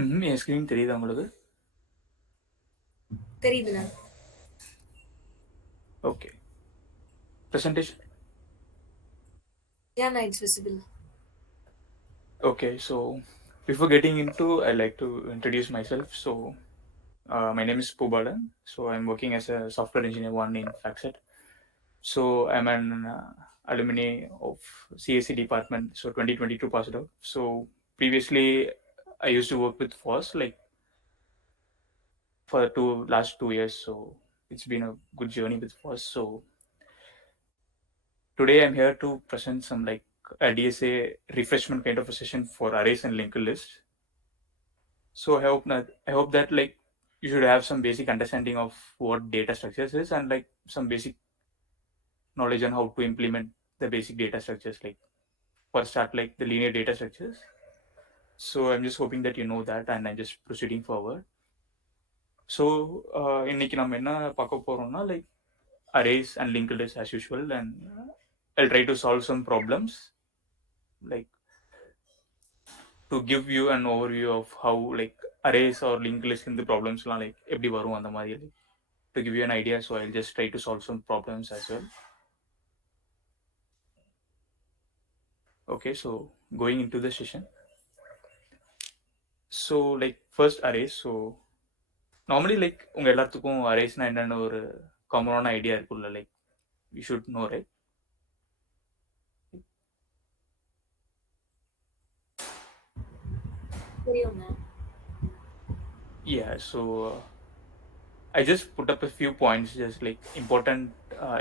என் ஸ்க்ரீன் தெரியுதா உங்களுக்கு? தெரியுதுண்ணா. Okay. Presentation? Yeah, no, it's visible. Okay, so before getting into, I'd like to introduce myself. So my name is Poobalan. So I'm working as a software engineer one in FactSet. So I'm an alumni of CSC department. So 2022 passed out. So previously I used to work with Foss like for last 2 years. So it's been a good journey with Foss. So today I'm here to present some like a DSA refreshment kind of a session for arrays and linked lists. So I hope that like you should have some basic understanding of what data structures is and like some basic knowledge on how to implement the basic data structures, like for start like the linear data structures. So I'm just hoping that you know that, and I'm just proceeding forward. So இன்னைக்கு நம்ம என்ன பார்க்க போறோம்னா like arrays and linked lists as usual, and I'll try to solve some problems like to give you an overview of how like arrays or linked list in the problems like எப்படி வரும் அந்த மாதிரி, like, to give you an idea. So I'll just try to solve some problems as well. Okay, so going into the session. So like first arrays. So normally like உங்க எல்லாத்துக்கும் அரேஸ்னா என்னன்னு ஒரு காமனான ஐடியா இருக்குல்ல, like you should know, right? தெரியும்ண்ணா. Yeah, so I just put up a few points, just like important.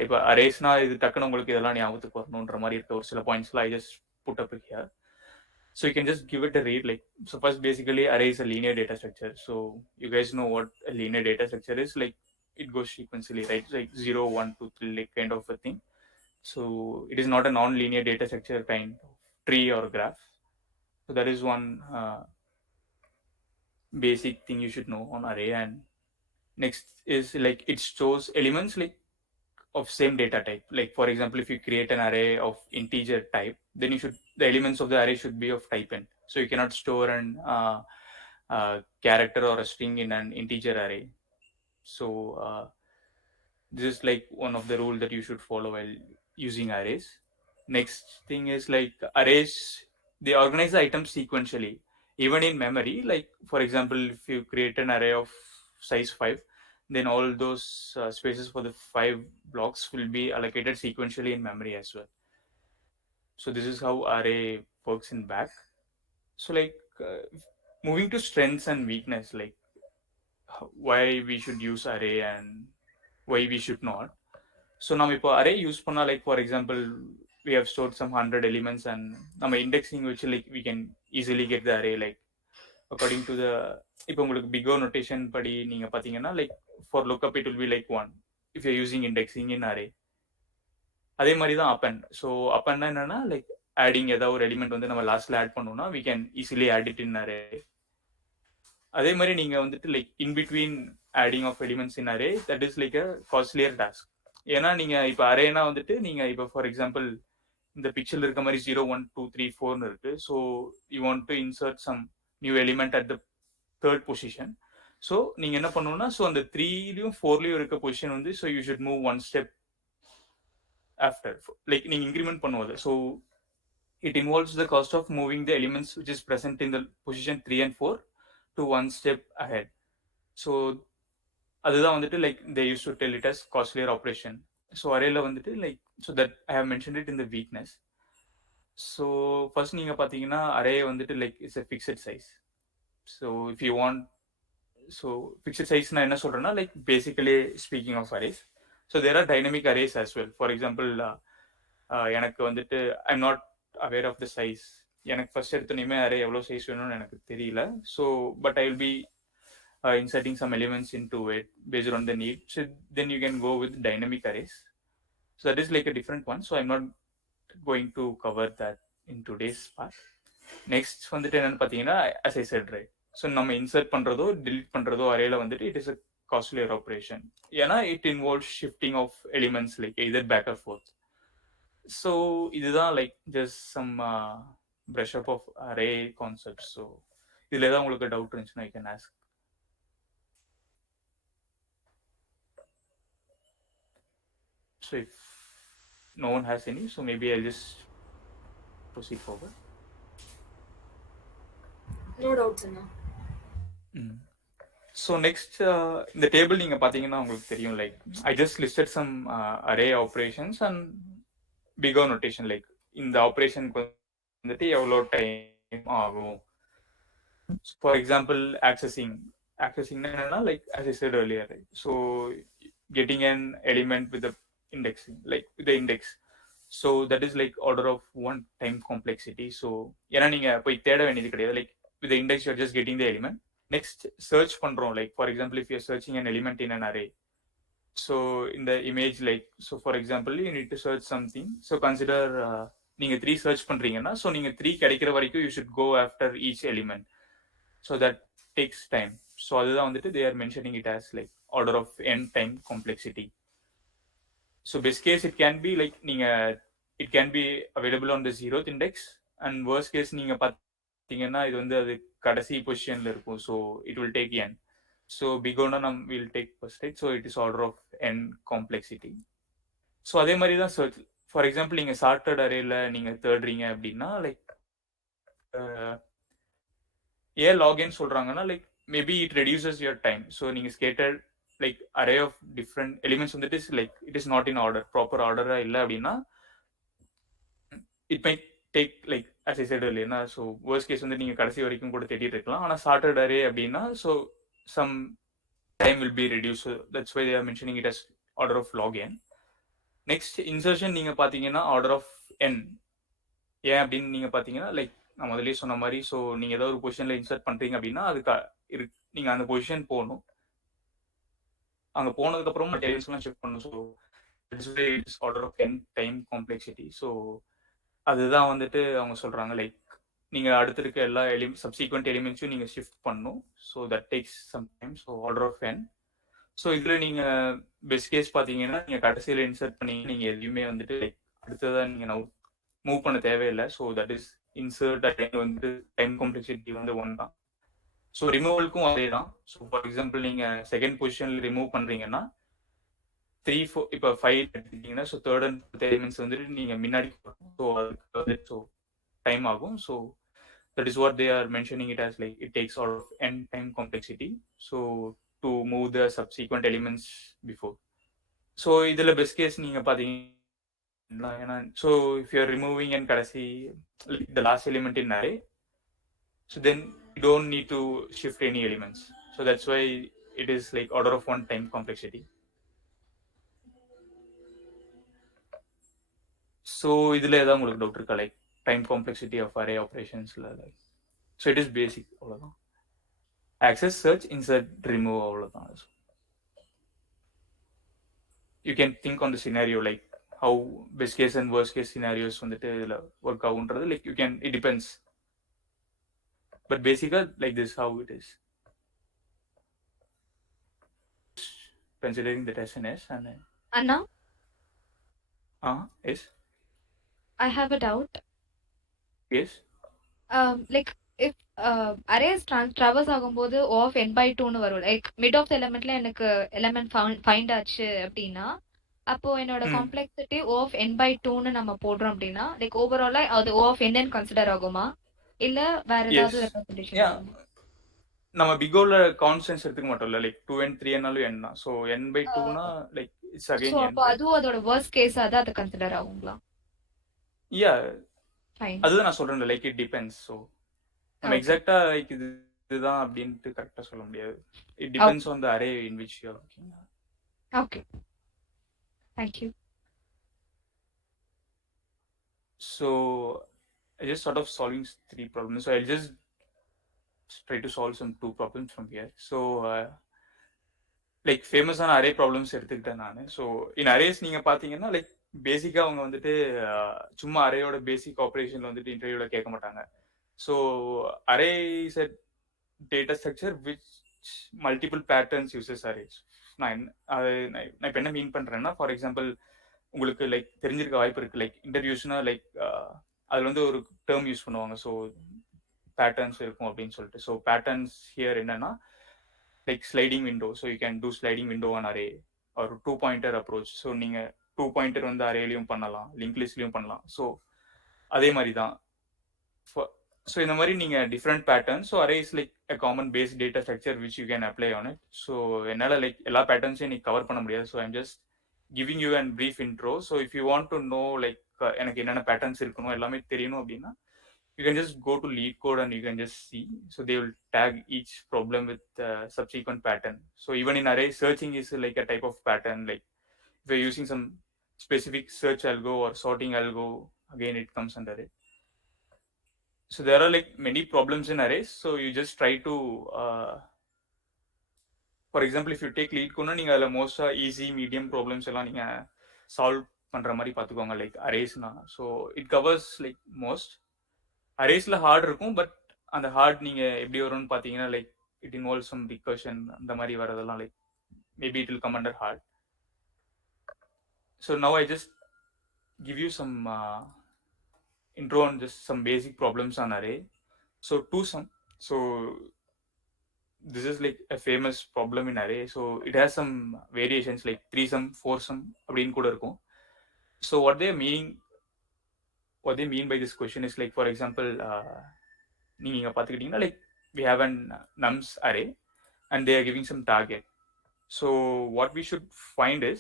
இப்போ அரேஸ்னா இது டக்குன்னு உங்களுக்கு இதெல்லாம் ஞாபகத்துக்கு வரணுன்ற மாதிரி இருக்க ஒரு சில பாயிண்ட்ஸ்லாம் I just put up here. So you can just give it a read. Like, so first basically array is a linear data structure. So you guys know what a linear data structure is. Like it goes sequentially, right? It's like 0, 1, 2, 3, like kind of a thing. So it is not a non-linear data structure kind of tree or graph. So that is one basic thing you should know on array. And next is like it stores elements like of same data type. Like for example, if you create an array of integer type, then the elements of the array should be of type n. So you cannot store an character or a string in an integer array. So this is like one of the rule that you should follow while using arrays. Next thing is like arrays, they organize the items sequentially even in memory. Like for example, if you create an array of size 5, then all those spaces for the 5 blocks will be allocated sequentially in memory as well. So this is how array works in back. So like moving to strengths and weakness, like why we should use array and why we should not. So நம்ம இப்போ array use பண்ணா, like for example we have stored some 100 elements and நம்ம indexing which like we can easily get the array like according to the, இப்போ உங்களுக்கு big O notation படி நீங்க பாத்தீங்கன்னா like for lookup it will be like 1 if you're using indexing in array. அதே மாதிரி தான் append. So appendனா என்னன்னா like adding ஏதாவது ஒரு எலிமெண்ட் வந்து நம்ம லாஸ்ட்ல ஆட் பண்ணோம்னா we can easily add it in array. அதே மாதிரி நீங்க வந்துட்டு like in between adding of elements in array, that is like a costlier task. ஏன்னா நீங்க இப்போ அரேனா வந்துட்டு நீங்க இப்போ ஃபார் எக்ஸாம்பிள் இந்த பிக்சர்ல இருக்க மாதிரி 0, 1, 2, 3, 4 இருக்கு. So you want to insert some new element at the third position. So நீங்க என்ன பண்ணணும்னா, ஸோ அந்த 3லயும் 4லயும் இருக்க பொசிஷன் வந்து so you should move one step after, like நீங்க இன்க்ரிமெண்ட் பண்ணுவது. So it involves the cost of moving the elements which is present in the position 3 and 4 to one step ahead. So அதுதான் வந்துட்டு like they use to tell it as costlier operation. So அரேல வந்துட்டு like so that I have mention it in the weakness. So first நீங்க பார்த்தீங்கன்னா array வந்துட்டு like it's a fixed size. So if you want, so fixed size நான் என்ன சொல்றேன்னா like basically speaking of arrays, so there are dynamic arrays as well. For example எனக்கு வந்துட்டு I am not aware of the size. எனக்கு first எடுத்தோன்னே array எவ்வளோ size வேணும்னு எனக்கு தெரியல. So but I will be inserting some elements into it based on the need. So then you can go with dynamic arrays. So that is like a different one. So I'm not going to cover that in today's part. Next வந்துட்டு என்னன்னு பார்த்தீங்கன்னா, as I said, right, so நம்ம insert பண்ணுறதோ delete பண்ணுறதோ அரேல வந்துட்டு it is a costlier operation. ஏன்னா it involve shifting of elements like either back or forth. So இதுதான் like just some brush up of array concepts. So இதில் ஏதாவது உங்களுக்கு டவுட் இருந்துச்சுன்னா I can ask. So if no one has any, so maybe I'll just proceed forward. No doubts அண்ணா. So next இந்த table நீங்கள் பார்த்தீங்கன்னா உங்களுக்கு தெரியும், like I just listed some array operations and big O notation, like இந்த ஆப்ரேஷனுக்கு வந்துட்டு எவ்வளோ டைம் ஆகும். ஃபார் எக்ஸாம்பிள் accessing என்னன்னா, like as I said earlier, right? So getting an element with the indexing, like with the index, so that is like order of one time complexity. So ஏன்னா நீங்க போய் தேட வேண்டியது கிடையாது, like with the index you're just getting the element. Next search பண்றோம், like for example if you're searching an element in an array, so in the image, like so for example you need to search something, so consider நீங்க 3 search பண்றீங்கன்னா, so நீங்க 3 கிடைக்கிற வரைக்கும் you should go after each element, so that takes time. So அதுதான் வந்துட்டு they are mentioning it as like order of n time complexity. So best case it can be like it can be available on the 0th index, and worst case நீங்க பார்த்தீங்கன்னா இது வந்து அது கடைசி பொசிஷன்ல இருக்கும், so it will take n. So big ஒன்னா will take first, right? So it is order of n complexity. So அதே மாதிரி தான் search. For example நீங்க sorted arrayல நீங்க தேடுறீங்க அப்படின்னா, லைக் ஏன் லாகின் சொல்றாங்கன்னா, like maybe it reduces your time. So நீங்க scattered like array of different elements வந்துட்டு like it is not in order, proper ஆர்டரா இல்லை அப்படின்னா it may take like as I said இல்லையா. ஸோ வேர்ஸ்ட் கேஸ் வந்து நீங்க கடைசி வரைக்கும் கூட தேடிட்டு இருக்கலாம். ஆனால் சார்ட்டர்ட் அரே அப்படின்னா so some time will be reduce. That's why they are mentioning it as order of log n. Next insertion நீங்க பாத்தீங்கன்னா ஆர்டர் ஆஃப் என். ஏன் அப்படின்னு நீங்க பாத்தீங்கன்னா, லைக் நான் முதலே சொன்ன மாதிரி, ஸோ நீங்க ஏதாவது ஒரு பொசிஷன்ல இன்சர்ட் பண்றீங்க அப்படின்னா அதுக்கு நீங்க அந்த பொசிஷன் போகணும். அங்க போனதுக்கு அப்புறம் எலிமெண்ட்ஸ்லாம் ஷிஃப்ட் பண்ணணும். So it's order of n time complexity. So அதுதான் வந்துட்டு அவங்க சொல்றாங்க, லைக் நீங்க அடுத்து இருக்க எல்லா சப்சீக்வெண்ட் எலிமெண்ட்ஸும் நீங்க ஷிஃப்ட் பண்ணணும். So that takes some time. So order of n. So இதுல நீங்க பெஸ்ட் கேஸ் பாத்தீங்கன்னா நீங்க கடைசியில இன்சர்ட் பண்ணி நீங்க எதுவுமே வந்துட்டு லைக் அடுத்ததான் நீங்க மூவ் பண்ண தேவையில்லை. ஸோ தட் இஸ் இன்சர்ட் வந்து டைம் காம்ப்ளெக்சிட்டி வந்து 1 தான். ஸோ ரிமூவலுக்கும் அதே தான். ஸோ ஃபார் எக்ஸாம்பிள் நீங்க செகண்ட் பொசிஷன்ல ரிமூவ் பண்றீங்கன்னா 3 4 இப்போ 5 எடுத்துட்டீங்கன்னா, so third and fourth elements வந்துட்டு நீங்க முன்னாடி ஸோ அதுக்கு வந்து ஸோ டைம் ஆகும். So that is what they are mentioning it as, like it takes all of n time complexity so to move the subsequent elements before. So இதுல best case நீங்க பாத்தீங்கன்னா, so if you're removing and கடைசி like the last element in array, so then you don't need to shift any elements. So that's why it is like order of 1 time complexity. So இதுல ஏதாவது உங்களுக்கு doubt இருக்கா, like time complexity of array ஆப்ரேஷன்ஸ்ல? Like so it is basic, அவ்வளோதான். Access, search, insert, remove, அவ்வளோதான். You can think on the scenario, like how best case and worst case scenarios வந்துட்டு இதுல work ஆகுன்றது, like you can, it depends. But பேசிக்கா like this how it is, considering that as an S and then Anna, yes, I have a doubt. yes. Like if arrays traverse ஆகும்போது O of n by 2 னு வரும். Like mid of the எலிமெண்ட்ல எனக்கு element find ஆச்சு அப்படின்னா, அப்போ என்னோட complexity O of n by 2 னு நம்ம போடுறோம் அப்படின்னா, லைக் ஓவராலா அது O of n கன்சிடர் ஆகுமா, இல்ல வேற ஏதாவது ரெப்ரசன்டேஷன் ஆகுமா? நம்ம பிகோல கான்ஸ்டன்ட்ஸ் எடுத்துக்க மாட்டோம்ல, லைக் 2n 3n n தான். சோ n by 2 னா லைக் இட்ஸ் அகைன் n. அப்போ அதுவும் அதோட வர்ஸ்ட் கேஸ் அது கன்சிடர் ஆகுங்களா? யா, ஃபைன். அதுதான் நான் சொல்றேன், லைக் இட் டிபெண்ட்ஸ். சோ நம்ம எக்ஸாக்ட்டா லைக் இதுதான் அப்படினு கரெக்ட்டா சொல்ல முடியாது. It depends on the array in which you are working. Okay, thank you. So I just sort of solving 3 problems. So I'll just try to solve some 2 problems from here. So like ஃபேமஸான array problems எடுத்துக்கிட்டேன் நான். So in arrays நீங்க பாத்தீங்கன்னா, லைக் பேசிக்கா அவங்க வந்துட்டு சும்மா அரேயோட பேசிக் ஆப்ரேஷன்ல வந்துட்டு இன்டர்வியூல கேட்க மாட்டாங்க. So array is a data structure which multiple patterns uses arrays. நான் இப்போ என்ன மீன் பண்றேன்னா, ஃபார் எக்ஸாம்பிள் உங்களுக்கு லைக் தெரிஞ்சிருக்க வாய்ப்பு இருக்கு, லைக் இன்டர்வியூஸ்னா லைக் அதுல வந்து ஒரு டேர்ம் யூஸ் பண்ணுவாங்க. ஸோ பேட்டர்ன்ஸ் இருக்கும் அப்படின்னு சொல்லிட்டு. ஸோ பேட்டர்ன்ஸ் ஹியர் என்னன்னா like sliding window. So you can two sliding window an array ஒரு 2 பாயிண்டர் அப்ரோச். ஸோ நீங்கள் 2 பாயிண்டர் வந்து அரேலையும் பண்ணலாம், லிங்க் லிஸ்ட்லையும் பண்ணலாம். ஸோ அதே மாதிரி தான். ஸோ இந்த மாதிரி நீங்கள் different pattern. So array is like a common base data structure which you can apply on it. So என்னால் லைக் எல்லா பேட்டர்ன்ஸையும் நீ கவர் பண்ண முடியாது. So I'm just giving you and brief intro. So if you want to know like எனக்கு என்னென்ன பேட்டர்ன்ஸ் இருக்கணும் எல்லாமே தெரியணும் அப்படின்னா you can just go to lead code and you can just see. So they will tag each problem with subsequent pattern. So even in array, searching is like a type of pattern. Like if you're using some specific search algo or sorting algo, again it comes under it. So there are like many problems in arrays. So you just try to for example, if you take lead code, நீங்க அதுல மோஸ்டா easy medium problems எல்லாம் நீங்க சால்வ் பண்ற மாதிரி பார்த்துக்கோங்க like அரேஸ்னா. So it covers like most. அரேஸ்ல ஹார்ட் இருக்கும், பட் அந்த ஹார்ட் நீங்க எப்படி வரும்னு பாத்தீங்கன்னா like it involve some recursion அந்த மாதிரி வரதெல்லாம் like maybe it will come under hard. So now I just give you some intro on just some basic problems on array. So so this is like a famous problem in array. So it has some variations like 3 sum 4 sum அப்படின்னு கூட இருக்கும். So what they mean by this question is like, for example, நீங்க பார்த்துக்கிட்டீங்கன்னா like we have an nums array and they are giving some target. So what we should find is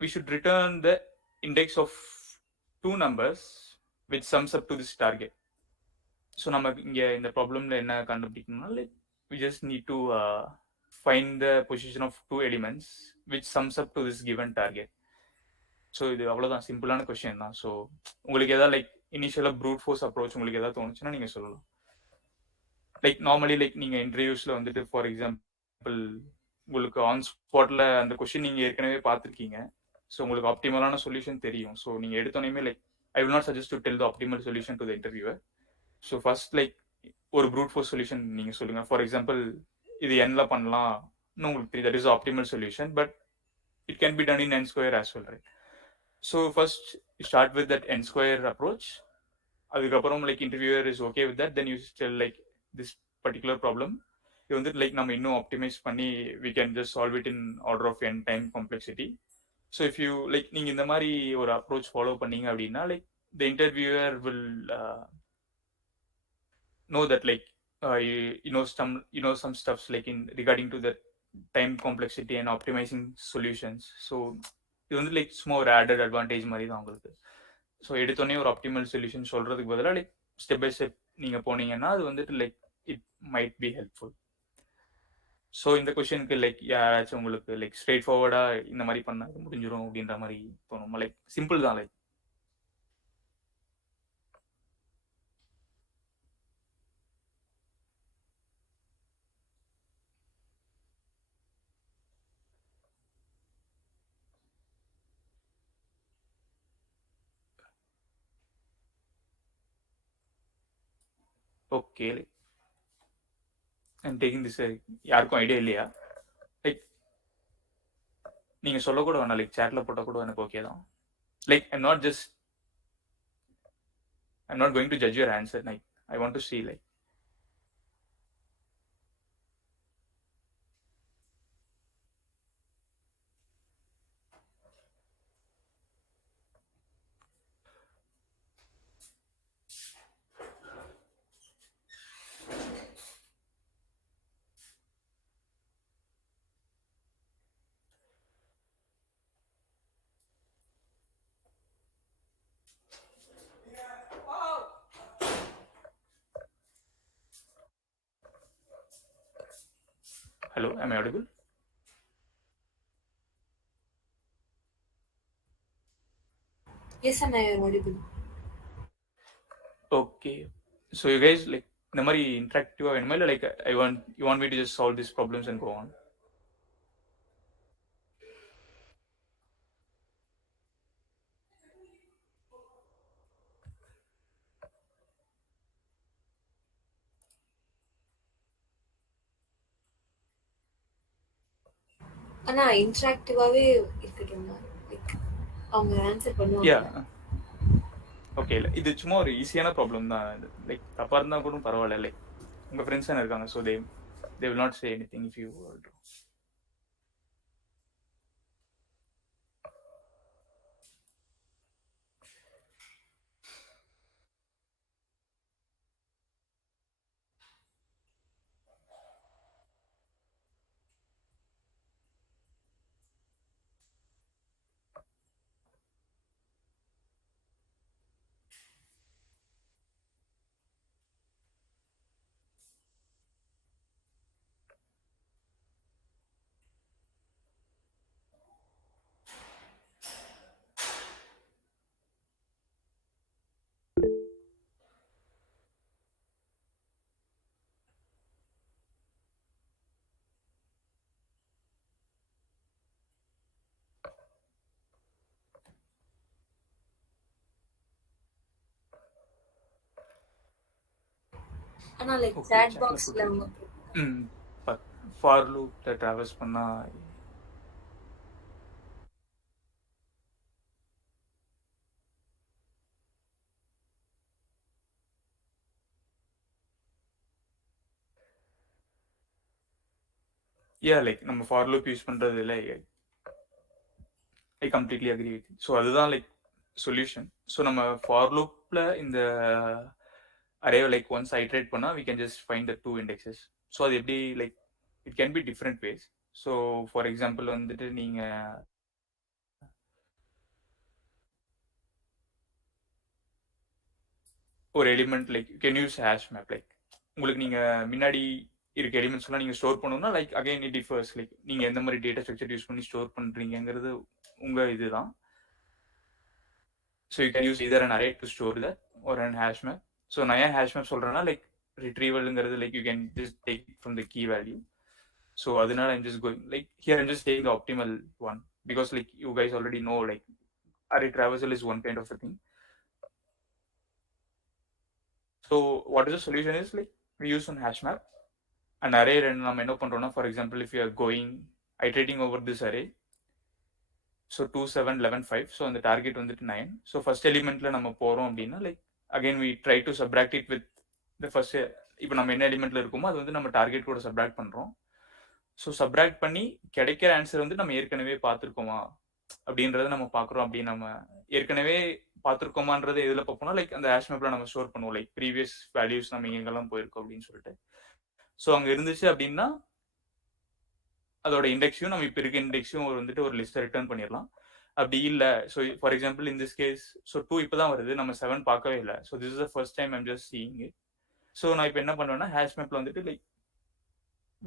we should return the index of 2 numbers which sums up to this target. So நம்ம இங்கே இந்த ப்ராப்ளமில் என்ன கண்டுபிடிக்கணும்னா like we just need to find the position of 2 elements which sums up to this given target. So இது அவ்வளோதான், சிம்பிளான கொஸ்டின் தான். ஸோ உங்களுக்கு எதாவது லைக் இனிஷியலாக ப்ரூட் ஃபோர்ஸ் அப்ரோச் உங்களுக்கு எதாவது தோணுச்சுன்னா நீங்கள் சொல்லலாம். லைக் நார்மலி லைக் நீங்கள் இன்டர்வியூஸில் வந்துட்டு ஃபார் எக்ஸாம்பிள் உங்களுக்கு ஆன் ஸ்பாட்டில் அந்த கொஸ்டின் நீங்கள் ஏற்கனவே பார்த்துருக்கீங்க. ஸோ உங்களுக்கு ஆப்டிமலான சொல்யூஷன் தெரியும். ஸோ நீங்கள் எடுத்தோன்னே like I will not suggest to tell the optimal solution to the interviewer. So first like ஒரு ப்ரூட் ஃபோர்ஸ் சொல்யூஷன் நீங்கள் சொல்லுங்கள். ஃபார் எக்ஸாம்பிள் இது என்ல பண்ணலாம் உங்களுக்கு தெரியும், that is optimal solution, but it can be done in n square as well, right? So first start with that n square approach. அதுக்கப்புறம் like interviewer is okay with that, then you still like this particular problem இது வந்து like நம்ம இன்னும் optimise பண்ணி we can just solve it in order of n time complexity. So if you like நீங்கள் இந்த மாதிரி ஒரு அப்ரோச் ஃபாலோ பண்ணீங்க அப்படின்னா like the interviewer will know that like you know some stuffs like in regarding to the time complexity and optimizing solutions. So இது வந்து லைக் சும்மா ஒரு ஆடட் அட்வான்டேஜ் மாதிரி தான் உங்களுக்கு. ஸோ எடுத்தோடனே ஒரு ஆப்டிமல் சொல்யூஷன் சொல்றதுக்கு பதிலாக லைக் ஸ்டெப் பை ஸ்டெப் நீங்கள் போனீங்கன்னா அது வந்துட்டு like it might be helpful. So இந்த கொஸ்டினுக்கு லைக் யாராச்சும் உங்களுக்கு லைக் ஸ்ட்ரெயிட் ஃபார்வர்டாக இந்த மாதிரி பண்ண முடிஞ்சிடும் அப்படின்ற மாதிரி தோணும். லைக் சிம்பிள் தான். Like okay, like I'm taking this. யாருக்கும் ஐடியா இல்லையா? லைக் நீங்கள் சொல்ல கூட வேணாம், லைக் சேட்டில் போட்டால் கூட எனக்கு ஓகே தான். Like I'm not going to judge your answer. Like I want to see like hello, am I audible? Yes, am I audible? Okay, so you guys like இந்த மாதிரி இன்ட்ராக்டிவாக வேணுமா இல்லை like you want me to just solve these problems and go on? ஆனா இன்டராக்டிவாவே இருக்கட்டும். லைக் அவங்க ஆன்சர் பண்ணுவாங்க. Yeah, ஓகே, இல்லை இது சும்மா ஒரு ஈஸியான ப்ராப்ளம் தான். லைக் தப்பாக இருந்தால் கூட பரவாயில்ல. லைக் உங்கள் ஃப்ரெண்ட்ஸ் தானே இருக்காங்க, so they will not say any thing if you. ஆனா லைக் ஓகே, சாட் சாட்டில் பாக்ஸ்ல அவங்க போட்டிருக்கீங்க. ஃபார் லூப்பில் ட்ராவல்ஸ் பண்ணால் லைக் நம்ம ஃபார் லூப் யூஸ் பண்ணுறது இல்லை. I completely agree with. So அதுதான் லைக் சொல்யூஷன். ஸோ நம்ம ஃபார் லூப்பில் இந்த அரேவை லைக் ஒன்ஸ் ஐட்ரேட் பண்ணால் we can just find the 2 indexes. So அது எப்படி like it can be different ways. So for example வந்துட்டு நீங்கள் ஒரு element like can use hash map. Like உங்களுக்கு நீங்கள் முன்னாடி இருக்க எலிமெண்ட்ஸ் எல்லாம் நீங்கள் ஸ்டோர் பண்ணணும்னா like again it differs. Like நீங்கள் எந்த மாதிரி டேட்டா ஸ்ட்ரக்சர் யூஸ் பண்ணி ஸ்டோர் பண்ணுறீங்கிறது உங்கள் இதுதான். So you can use either an array to store that ஒரு அன் ஹேஷ் மேப். ஸோ நான் ஏன் ஹேஷ் மேப் சொல்கிறேன்னா லைக் ரிட்ரீவல்ங்கிறது like you can just take from the key value. So அதனால I'm just going like here I'm just taking the optimal one because like you guys already know like array traversal is one kind of a thing. So what is the solution is like we use one hash map. An array நம்ம என்ன பண்றோம்னா, for example if you are going iterating over this array, so 2 7 11 5, so அந்த டார்கெட் வந்துட்டு 9. so first elementல நம்ம போறோம் அப்படின்னா like again we try to subtract it with the first. இப்போ நம்ம என்ன எலிமெண்ட்ல இருக்குமோ அது வந்து நம்ம டார்கெட் கூட சப்ராக்ட் பண்றோம். ஸோ சப்ராக்ட் பண்ணி கிடைக்கிற ஆன்சர் வந்து நம்ம ஏற்கனவே பார்த்துருக்கோமா அப்படின்றத நம்ம பார்க்குறோம். அப்படி நம்ம ஏற்கனவே பார்த்துருக்கோமான்றது எதில் பார்ப்போம்னா லைக் அந்த ஹேஷ் மேப்ல நம்ம ஸ்டோர் பண்ணுவோம் லைக் ப்ரீவியஸ் வேல்யூஸ் நம்ம எங்கெல்லாம் போயிருக்கோம் அப்படின்னு சொல்லிட்டு. ஸோ அங்கே இருந்துச்சு அப்படின்னா அதோட இண்டெக்ஸையும் நம்ம இப்போ இருக்க இண்டெக்ஸையும் வந்துட்டு ஒரு லிஸ்ட்டை ரிட்டர்ன் பண்ணிடலாம். அப்படி இல்லை, so for example in this case so 2 இப்போ தான் வருது, நம்ம 7 பார்க்கவே இல்லை. So this is the first time I'm just seeing it. So நான் இப்போ என்ன பண்ணுவேன்னா ஹேஷ் மேப்ல வந்துட்டு லைக்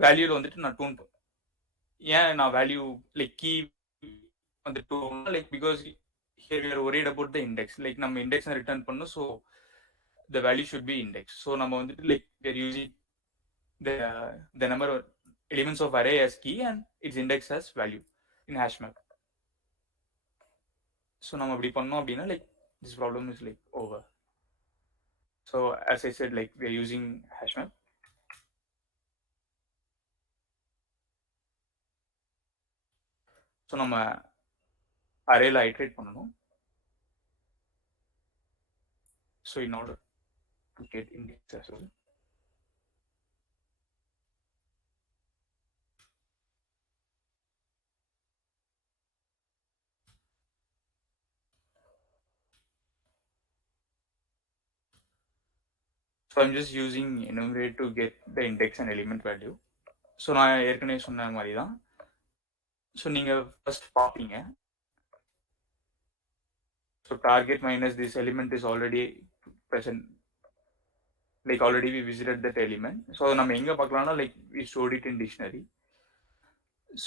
வேல்யூல வந்துட்டு நான் டூன் ஏன் நான் வேல்யூ லைக் கீ வந்துட்டு like because here we are worried about the index. Like நம்ம இண்டெக்ஸ் ரிட்டர்ன் பண்ணும். So the value should be index. So நம்ம வந்துட்டு like we are using the number of elements of array as key and its index as value in hash map. So நம்ம அப்படி பண்ணோம் அப்படின்னா like this problem is like over. So as I said like we are using hash map. So நம்ம அரேல ஐட்ரேட் பண்ணணும். So in order to get index as well. So I'm just using enumerate to get the index and element value. So நான் ஏற்கனவே சொன்ன மாதிரி தான். So நீங்கள் first பார்ப்பீங்க. So target minus this element is already present. Like already we visited that element. So நம்ம எங்கே பார்க்கலாம்னா like we stored it in dictionary.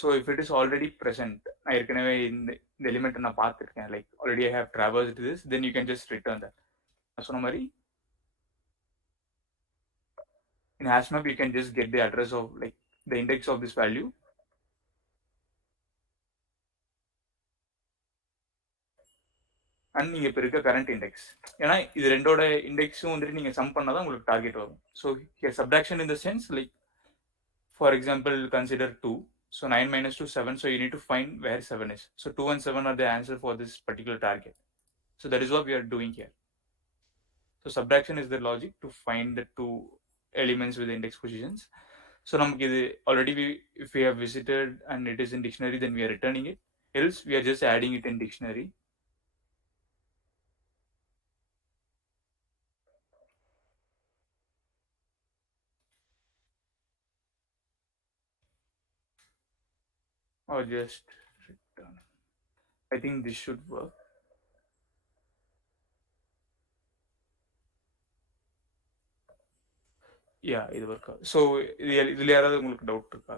So if it is already present, நான் ஏற்கனவே இந்த எலிமெண்ட்டை நான் பார்த்துருக்கேன் like already I have traversed this, then you can just return that. நான் சொன்ன மாதிரி in hash map you can just get the address of like the index of this value and நீங்கள் இப்போ இருக்க கரண்ட் இண்டெக்ஸ். ஏன்னா இது ரெண்டோட இண்டெக்ஸும் வந்துட்டு நீங்கள் சம் பண்ணால் தான் உங்களுக்கு டார்கெட் வரும். So subtraction in the sense like for example consider 2. So 9 minus 2 7. So you need to find where 7 is. So 2 and 7 are the answer for this particular target. So that is what we are doing here. So subtraction is the logic to find the two elements with the index positions. So நமக்கு இது already if we have visited and it is in dictionary, then we are returning it. Else we are just adding it in dictionary. Or just return. I think this should work. யா இது ஒர்க் ஆகுது. ஸோ இதில் யாராவது உங்களுக்கு doubt இருக்கா?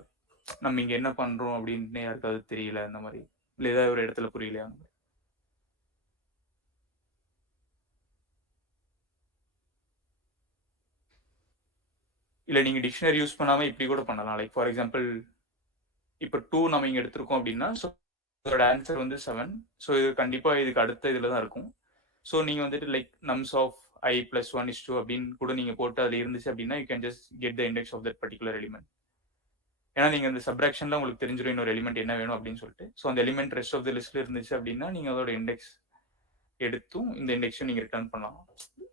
நம்ம இங்கே என்ன பண்ணுறோம் அப்படின்னு யாருக்காவது தெரியல அந்த மாதிரி, இல்லை ஏதாவது ஒரு இடத்துல புரியலையா? இல்லை நீங்கள் டிக்ஷனரி யூஸ் பண்ணாமல் இப்படி கூட பண்ணலாம். லைக் ஃபார் எக்ஸாம்பிள் இப்போ 2 நம்ம இங்கே எடுத்திருக்கோம் அப்படின்னா, ஸோ இதோட ஆன்சர் வந்து 7. ஸோ இது கண்டிப்பாக இதுக்கு அடுத்த இதில் தான் இருக்கும். ஸோ நீங்கள் வந்துட்டு லைக் நம்ஸ் ஆஃப் I + 1 = 2 அப்படின்னு கூட நீங்கள் போட்டு அதில் இருந்துச்சு அப்படின்னா, you can just get the index of that particular element. ஏன்னா நீங்கள் அந்த சப்ராக்ஷனில் உங்களுக்கு தெரிஞ்சிடும் இன்னொரு எலிமெண்ட் என்ன வேணும் அப்படின்னு சொல்லிட்டு. ஸோ அந்த எலிமெண்ட் ரெஸ்ட் ஆஃப் த லிஸ்ட்டில் இருந்துச்சு அப்படின்னா, நீங்கள் அதோட இண்டெக்ஸ் எடுத்தும் இந்த இண்டெக்ஸும் நீங்கள் ரிட்டர்ன் பண்ணலாம்.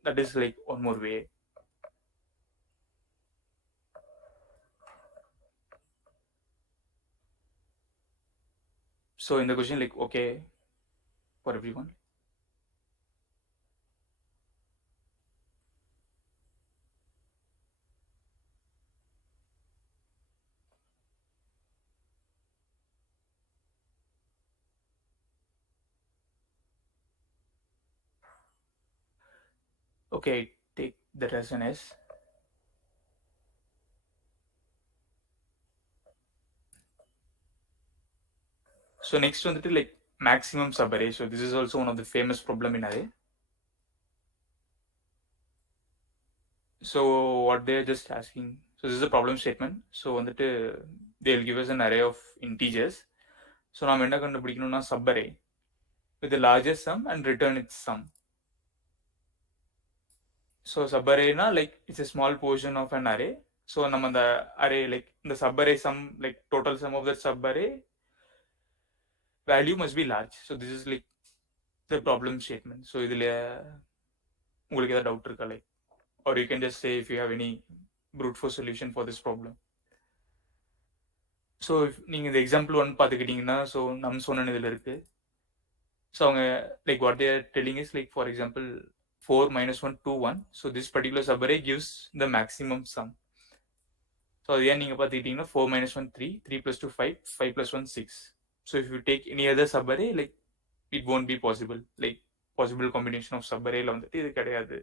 That is like one more way. So in the question, like, okay for everyone. Okay, take that as an S. So next one, like maximum subarray. So this is also one of the famous problem in array. So what they're just asking, so this is a problem statement. So வந்துட்டு they'll give us an array of integers. So நாம் என்ன கண்டுபிடிக்கணும்னா subarray with the largest sum and return its sum. So subarray na like it's a small portion of an array. So நம்ம அந்த array like the subarray sum, like total sum of that subarray value must be large. So this is like the problem statement. So இதில் உங்களுக்கு ஏதாவது டவுட் இருக்கா? Like or you can just say if you have any brute force solution for this problem. So நீங்கள் இந்த எக்ஸாம்பிள் 1 பார்த்துக்கிட்டிங்கன்னா, ஸோ நம் சொன்ன இதில் இருக்குது. ஸோ அவங்க like what there telling is like for example 4 - 1 2 1. So this particular subarray gives the maximum sum. So அது ஏன் நீங்கள் பார்த்துக்கிட்டிங்கன்னா 4 - 1 3, 3 + 2 5, 5 + 1 6. So if you take any other subarray, like it won't be possible. Like possible combination of subarrayல வந்துட்டு இது கிடையாது.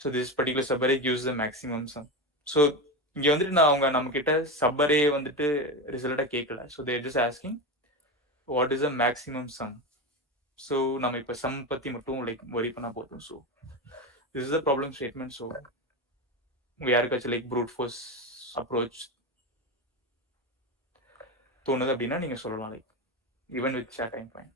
So this particular subarray gives the maximum sum. So இங்கே வந்துட்டு நான் அவங்க நம்மக்கிட்ட subarray வந்துட்டு ரிசல்ட்டாக கேட்கல. So they're just asking what is a maximum sum. So நம்ம இப்போ சம் பற்றி மட்டும் லைக் வரி பண்ணால் போதும். So this is the problem statement. So உங்கள் யாருக்காச்சும் லைக் ப்ரூட் ஃபோர்ஸ் அப்ரோச் தோணுது அப்படின்னா நீங்கள் சொல்லலாம், like even with share time point.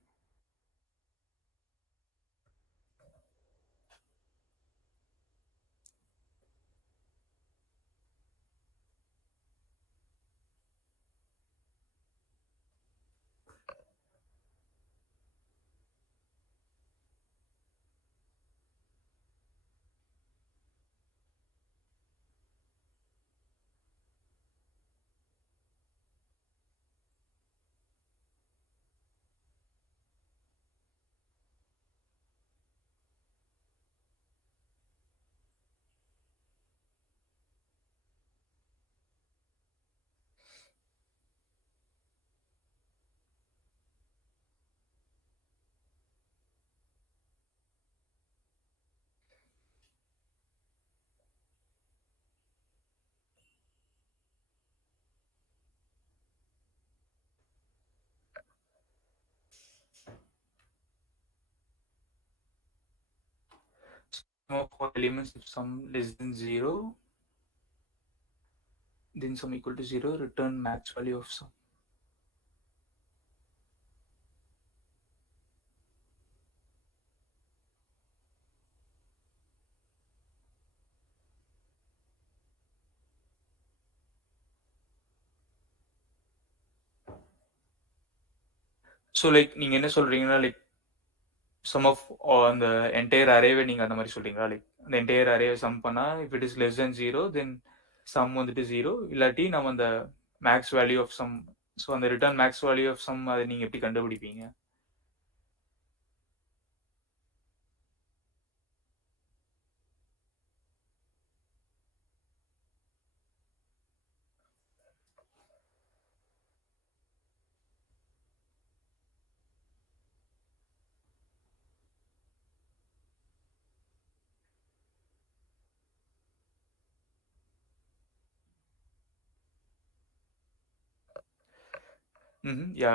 For elements if sum less than 0, then sum equal to 0, return max value of sum. So like நீங்கள் என்ன சொல்கிறீங்கன்னா like sum of அந்த என்டையர் அரேவை நீங்கள் அந்த மாதிரி சொல்றீங்களா? லைக் அந்த என்டையர் அரேவை சம் பண்ணால் if it is less than 0 then sum வந்துட்டு 0, இல்லாட்டி நம்ம அந்த max value of sum, so அந்த return max value of sum அதை நீங்கள் எப்படி கண்டுபிடிப்பீங்க? Yeah,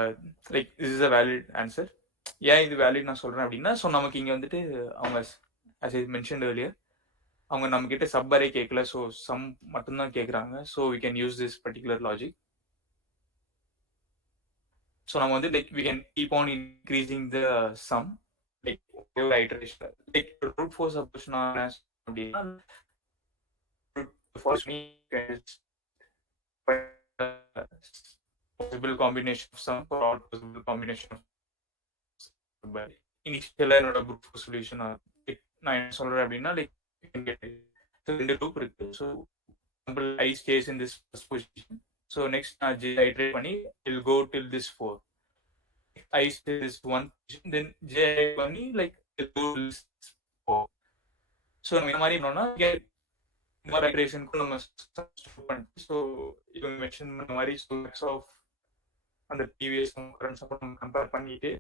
like this is a valid answer. ஏன் இது வேலிட் நான் சொல்கிறேன் அப்படின்னா, ஸோ நமக்கு இங்கே வந்துட்டு அவங்க as I mentioned earlier, அவங்க நம்ம கிட்ட சப் அரே கேட்கல, ஸோ சம் மட்டும்தான் கேட்குறாங்க. So we can use this particular logic. So நம்ம வந்து like we can keep on increasing the sum, like ஒரு iteration, like root force approach நான் என்ன சொல்றேன் அப்படின்னா, for me possible combination of sum for all possible combination of இனிஷியலாக என்னோட group solution நான் என்ன சொல்றேன் அப்படின்னா, லைக் ரெண்டு லூப் இருக்கு. So I stays in this first position. So next நான் j iterate பண்ணி will go till this 4. I stay this one position, then j iterate பண்ணி like will go till this 4. So நம்ம இந்த மாதிரி பண்ணோம்னா இந்த மாதிரி iterationக்கு நம்ம ஸ்டாப் பண்ணிட்டு, ஸோ இவங்க மென்ஷன் பண்ண மாதிரி மேக்ஸ் ஆஃப் அந்த ப்ரீவியஸ் கரண்ட் சம் நம்ம கம்பேர் பண்ணிட்டு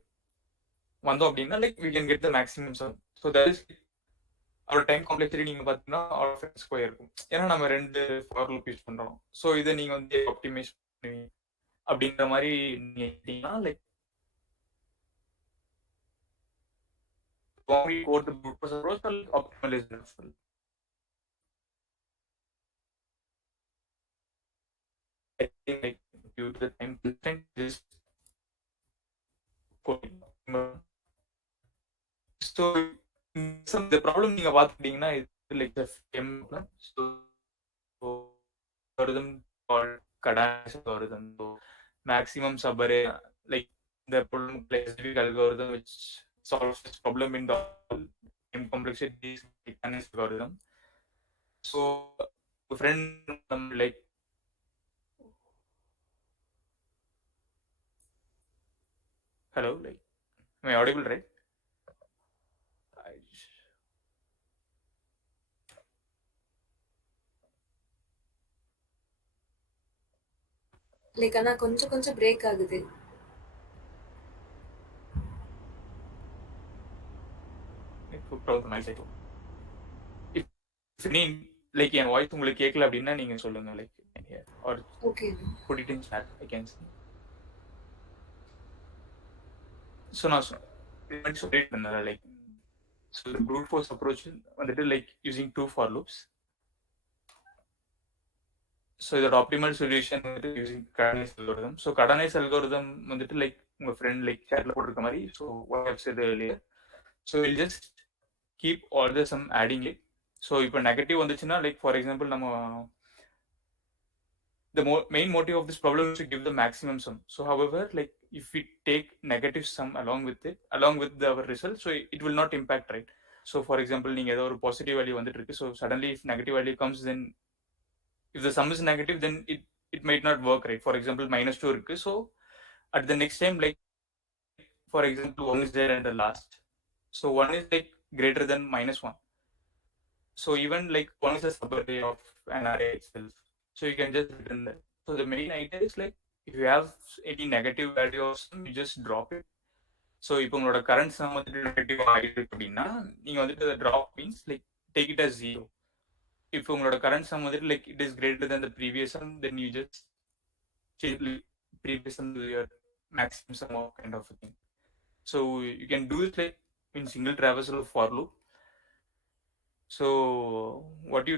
வந்தோம் அப்படின்னா like we can get the maximum sum. So that is அவரோட டைம் காம்ப்ளெக்சிட்டி நீங்கள் பார்த்தீங்கன்னா ஆஃப் எக்ஸ் ஸ்கொயர் இருக்கும். ஏன்னா நம்ம ரெண்டு ஃபார் லூப் யூஸ் பண்ணுறோம். ஸோ இதை நீங்கள் வந்து ஆப்டிமைஸ் பண்ணுவீங்க அப்படின்ற மாதிரி நீங்கள் கேட்டீங்கன்னா like go to brute force approach or optimal is helpful. I think like due to the time constraint this so the problem நீங்க பார்த்துக்கிட்டீங்கன்னா இது like m so algorithm called Kadani's algorithm. So maximum subarray, like the problem specific algorithm which solves this problem in the m complexity is Kadani's algorithm. So a friend like hello, like am I audible, right? Like ஆனா கொஞ்சம் பிரேக் ஆகுது. லைக் என் வாய்ஸ் உங்களுக்கு கேட்கல அப்படின்னா நீங்க சொல்லுங்க, like or okay put it in chat I can see. So நான் சொல்லிட்டு இருந்தேன் like so brute force approach வந்துட்டு like using two for loops. So இதோட ஆப்டிமல் சொல்யூஷன் வந்துட்டு using Kadane's algorithm. So Kadane's algorithm வந்துட்டு லைக் உங்க friend like சேட்ல போட்டிருக்க மாதிரி, ஸோ வெப்சைட் இல்லையா, so will just keep all the sum adding it. So இப்போ நெகட்டிவ் வந்துச்சுன்னா லைக் ஃபார் எக்ஸாம்பிள் நம்ம the main motive of this problem is to give the maximum sum. So however, like if we take negative sum along with it, along with our result, so it will not impact, right? So for example, நீங்க ஏதோ ஒரு positive value வந்துட்டு இருக்கு, so suddenly if negative value comes, then if the sum is negative, then it might not work, right? For example, -2 இருக்கு, so at the next time, like for example 1 is there at the last, so 1 is like greater than -1, so even like 1 is a subarray of an array itself, so you can just return that. So the main idea is like if you have any negative value of sum, you just drop it. So இப்போ உங்களோட current sum வந்துட்டு நெகட்டிவ் ஆகிட்டு அப்படின்னா நீங்கள் வந்துட்டு அதை drop means like take it as 0. இப்போ உங்களோட கரண்ட் சம் வந்துட்டு like it is greater than the previous sum, then you just change previous sum to your maximum sum of kind of a thing. So you can do it like in single traversal of for loop. So what you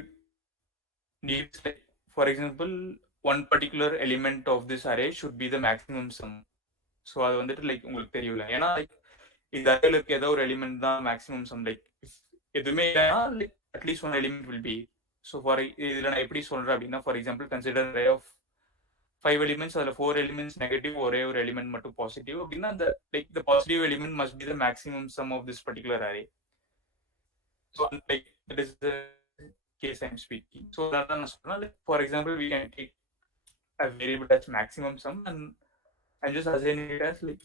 need is like, for example, one particular element of this array should be the maximum sum. So அது வந்துட்டு லைக் உங்களுக்கு தெரியல, ஏன்னா லைக் இந்த அரேல இருக்க ஏதோ ஒரு எலிமெண்ட் தான் மேக்ஸிமம் சம். லைக் எதுவுமே இல்லைன்னா like at least one element will be. So for இதில் நான் எப்படி சொல்கிறேன் அப்படின்னா, for example consider array of 5 elements அதில் 4 elements நெகட்டிவ், ஒரே ஒரு எலிமெண்ட் மட்டும் பாசிட்டிவ் அப்படின்னா அந்த like the positive element must be the maximum sum of this particular array. So like that is the case I'm speaking. So அதான் நான் சொல்றேன். Like for example we can take a variable as maximum sum and I'm just assigning it as like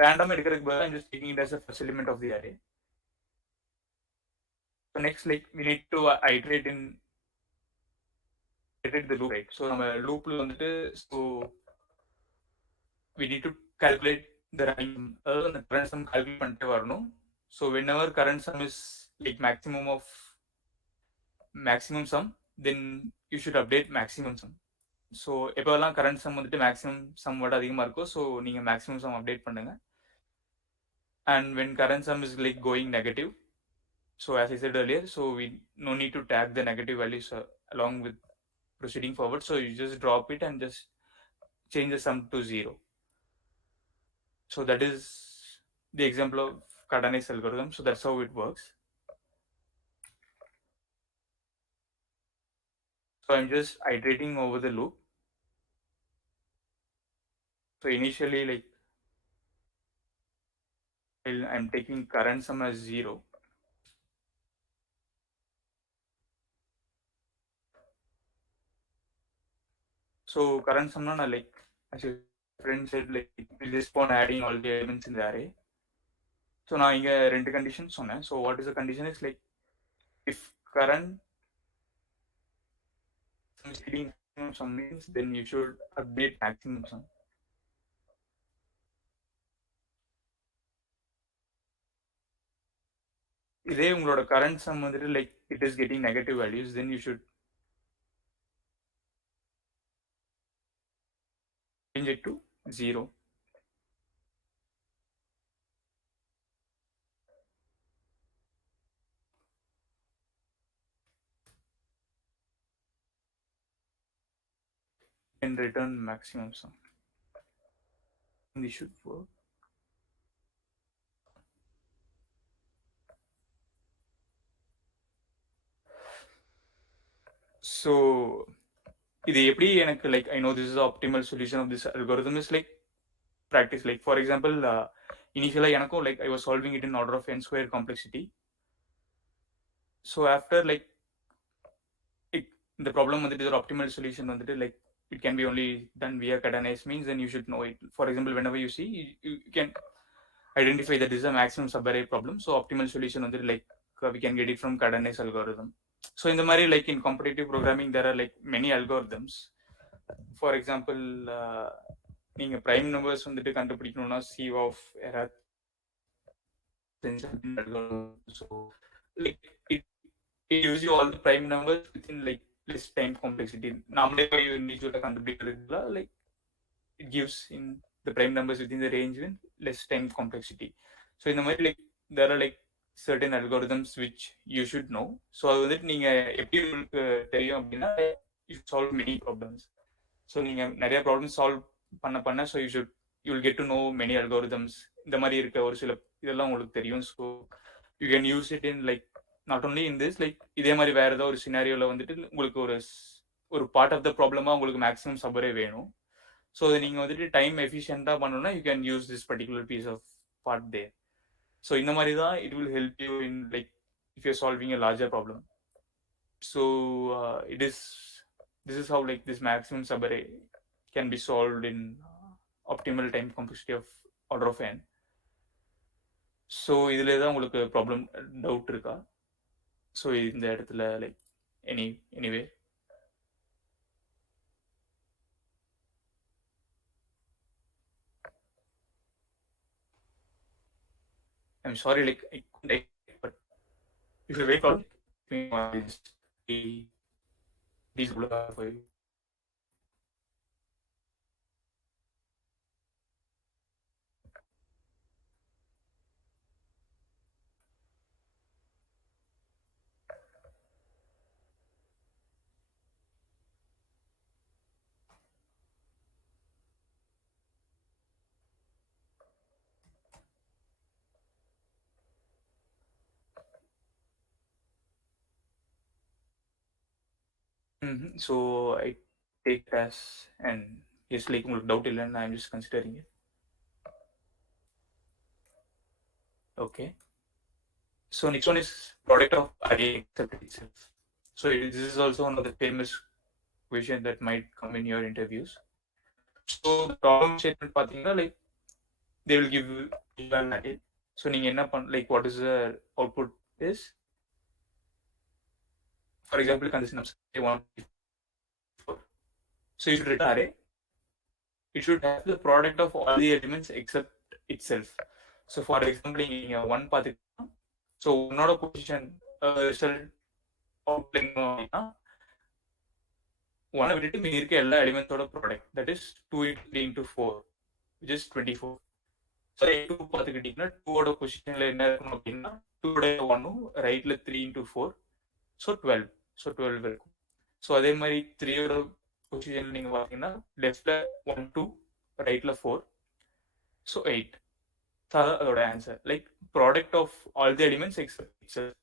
random எடுக்கிறதுக்கு பதிலா I'm just taking it as a first element of the array. So next like we need to iterate the loop, right? So நம்ம loopல வந்துட்டு so we need to calculate the running sum. அதாவது அந்த current sum calculate பண்ணிட்டே வரணும். So whenever current sum is like maximum sum, then you should update maximum sum. So எப்போல்லாம் current sum வந்துட்டு maximum some விட அதிகமாக இருக்கோ ஸோ நீங்கள் மேக்ஸிமம் சம் அப்டேட் பண்ணுங்க. And when current some is like going negative, so as I set earlier, so we no need to tag the negative values along with proceeding forward. So you just drop it and just change the sum to 0. So that is the example of Cardano's algorithm. So that's how it works. So I'm just iterating over the loop. So initially like I'm taking current sum as 0. So current sum na like as your friend said, like we'll just go on adding all the elements in the array. So now இங்க ரெண்டு conditions சொன்னேன். So what is the condition is like if current sum is exceeding maximum sum means then you should update maximum sum. இதே உங்களோட current sum வந்துட்டு like it is getting negative values, then you should change it to 0. And return maximum sum. And this should work. So இது எப்படி எனக்கு like I know this is the optimal solution of this algorithm is like practice. Like for example, initially எனக்கும் like I was solving it in order of n square complexity. So after like the problem வந்துட்டு இதோட optimal solution வந்துட்டு like it can be only done via Cardano's means, then you should know it. For example, whenever you see, you can identify that this is a maximum subarray problem. So optimal solution வந்துட்டு like we can get it from Cardano's algorithm. So in the மாதிரி like in competitive programming there are like many algorithms. For example, நீங்க prime numbers வந்துட்டு கண்டுபிடிக்கணும்னா sieve of error. So like it gives you all the prime numbers within like less time complexity. Normally you need to கண்டுபிடிக்கிறதுல like it gives in the prime numbers within the range in less time complexity. So in the மாதிரி like there are like certain algorithms which you should know. So அது வந்துட்டு நீங்க எப்படி உங்களுக்கு தெரியும் அப்படின்னா you should solve many problems. So நீங்க நிறைய ப்ராப்ளம்ஸ் சால்வ் பண்ண so you will get to know many algorithms. இந்த மாதிரி இருக்க ஒரு சில இதெல்லாம் உங்களுக்கு தெரியும். So you can use it in like not only in this like இதே மாதிரி வேற ஏதோ ஒரு சினாரியோவில் வந்துட்டு உங்களுக்கு ஒரு பார்ட் ஆஃப் த ப்ராப்ளமாக உங்களுக்கு மேக்ஸிமம் சபரே வேணும். ஸோ அதை நீங்கள் வந்துட்டு டைம் எஃபிஷியண்டாக பண்ணணும்னா you can use this particular piece of part there. So இந்த மாதிரி தான் it will help you in like if you solving a larger problem. So this is how like this maximum subarray can be solved in optimal time complexity of order of n. So இதுல தான் உங்களுக்கு problem doubt இருக்கா? ஸோ இந்த இடத்துல like anyway I'm sorry like I couldn't, but if you wait for these for you. So take it as and it's like உங்களுக்கு doubt இல்லைன்னு I'm just considering it. Okay. So next one is product of array except itself. So this is also one of the famous question that might come in your interviews. So the problem statement பார்த்தீங்கன்னா like they will give you an array. So நீங்க என்ன like what is the output is, for example conditions say 1 4. So you should return array. It should have the product of all the elements except itself. So for example நீங்க 1 பார்த்துக்கிட்டா so உன்னோட position result outline அப்படின்னா 1 விட்டுட்டு மீதி இருக்க எல்லா எலிமெண்ட்ஸோட product that is 2 into 3 into 4 which is 24. So 2 பார்த்துக்கிட்டிங்கன்னா 2ஓட பொசிஷனில் என்ன இருக்கணும் அப்படின்னா 2ஓட 1 ரைட்டில் 3 into 4 ஸோ 12. ஸோ 12 இருக்கும். ஸோ அதே மாதிரி 3ஓட பொசிஷனில் நீங்கள் பார்த்தீங்கன்னா லெஃப்டில் 1 2 ரைட்டில் 4 ஸோ 8. ஸோ அதான் அதோட answer like product of all the elements except itself.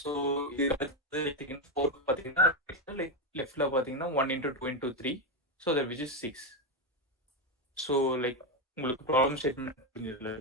So இது ஃபோர் பார்த்தீங்கன்னா லைக் லெஃப்டில் பார்த்தீங்கன்னா 1 into 2 into 3 so that which is 6. So like உங்களுக்கு ப்ராப்ளம் ஸ்டேட்மெண்ட் புரிஞ்சதில்ல.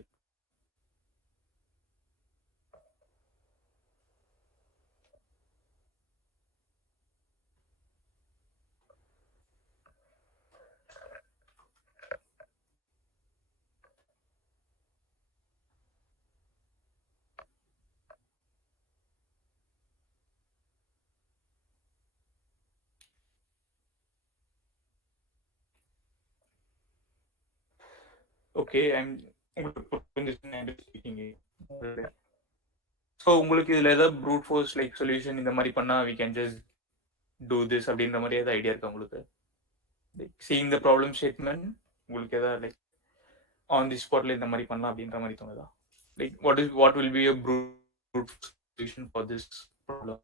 ஓகே உங்களுக்கு புரிஞ்சிச்சுன்னு ஸ்பீக்கிங். ஸோ உங்களுக்கு இதில் ஏதாவது ப்ரூட் ஃபோர்ஸ் லைக் சொல்யூஷன் இந்த மாதிரி பண்ணால் we can just do this அப்படின்ற மாதிரி ஏதாவது ஐடியா இருக்கா உங்களுக்கு? Like seeing the problem statement உங்களுக்கு ஏதாவது லைக் ஆன் தி ஸ்பாட்ல இந்த மாதிரி பண்ணலாம் அப்படின்ற மாதிரி தோணுதா? Like what will B a brute solution for this problem?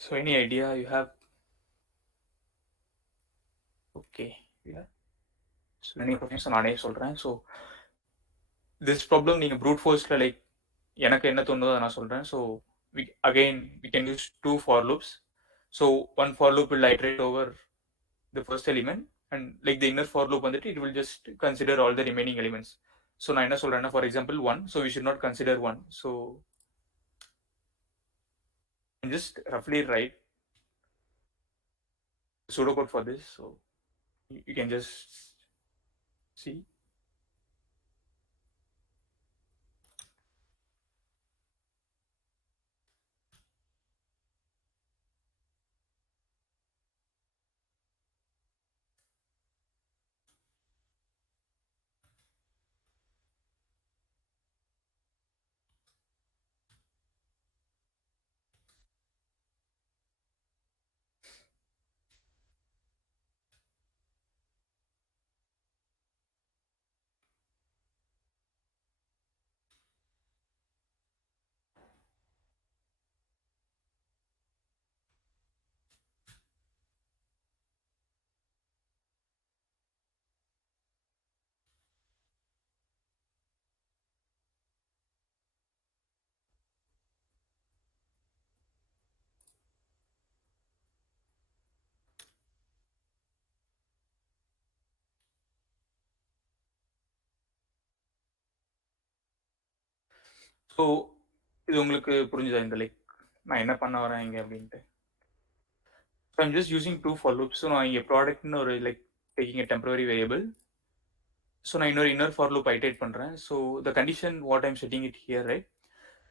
So any idea you have? Okay, yeah. So any questions நானே சொல்கிறேன். ஸோ திஸ் ப்ராப்ளம் நீங்கள் ப்ரூட் ஃபோர்ஸில் லைக் எனக்கு என்ன தோணுதோ அதை நான் சொல்கிறேன். So we can use 2 for loops. So one for loop will iterate over the first element and like the inner for loop வந்துட்டு it will just consider all the remaining elements. So நான் என்ன சொல்கிறேன்னா for example 1, so we should not consider 1. So just roughly write pseudocode for this, so you can just see. So இது உங்களுக்கு புரிஞ்சுதா இந்த லைக் நான் என்ன பண்ண வரேன் இங்கே அப்படின்ட்டு? So I'm just using 2 for loops. So நான் இங்கே ப்ராடக்ட்னு ஒரு like taking a temporary variable. So நான் இன்னொரு for loop ஐட்டேட் பண்ணுறேன். So the condition what I'm setting it here right.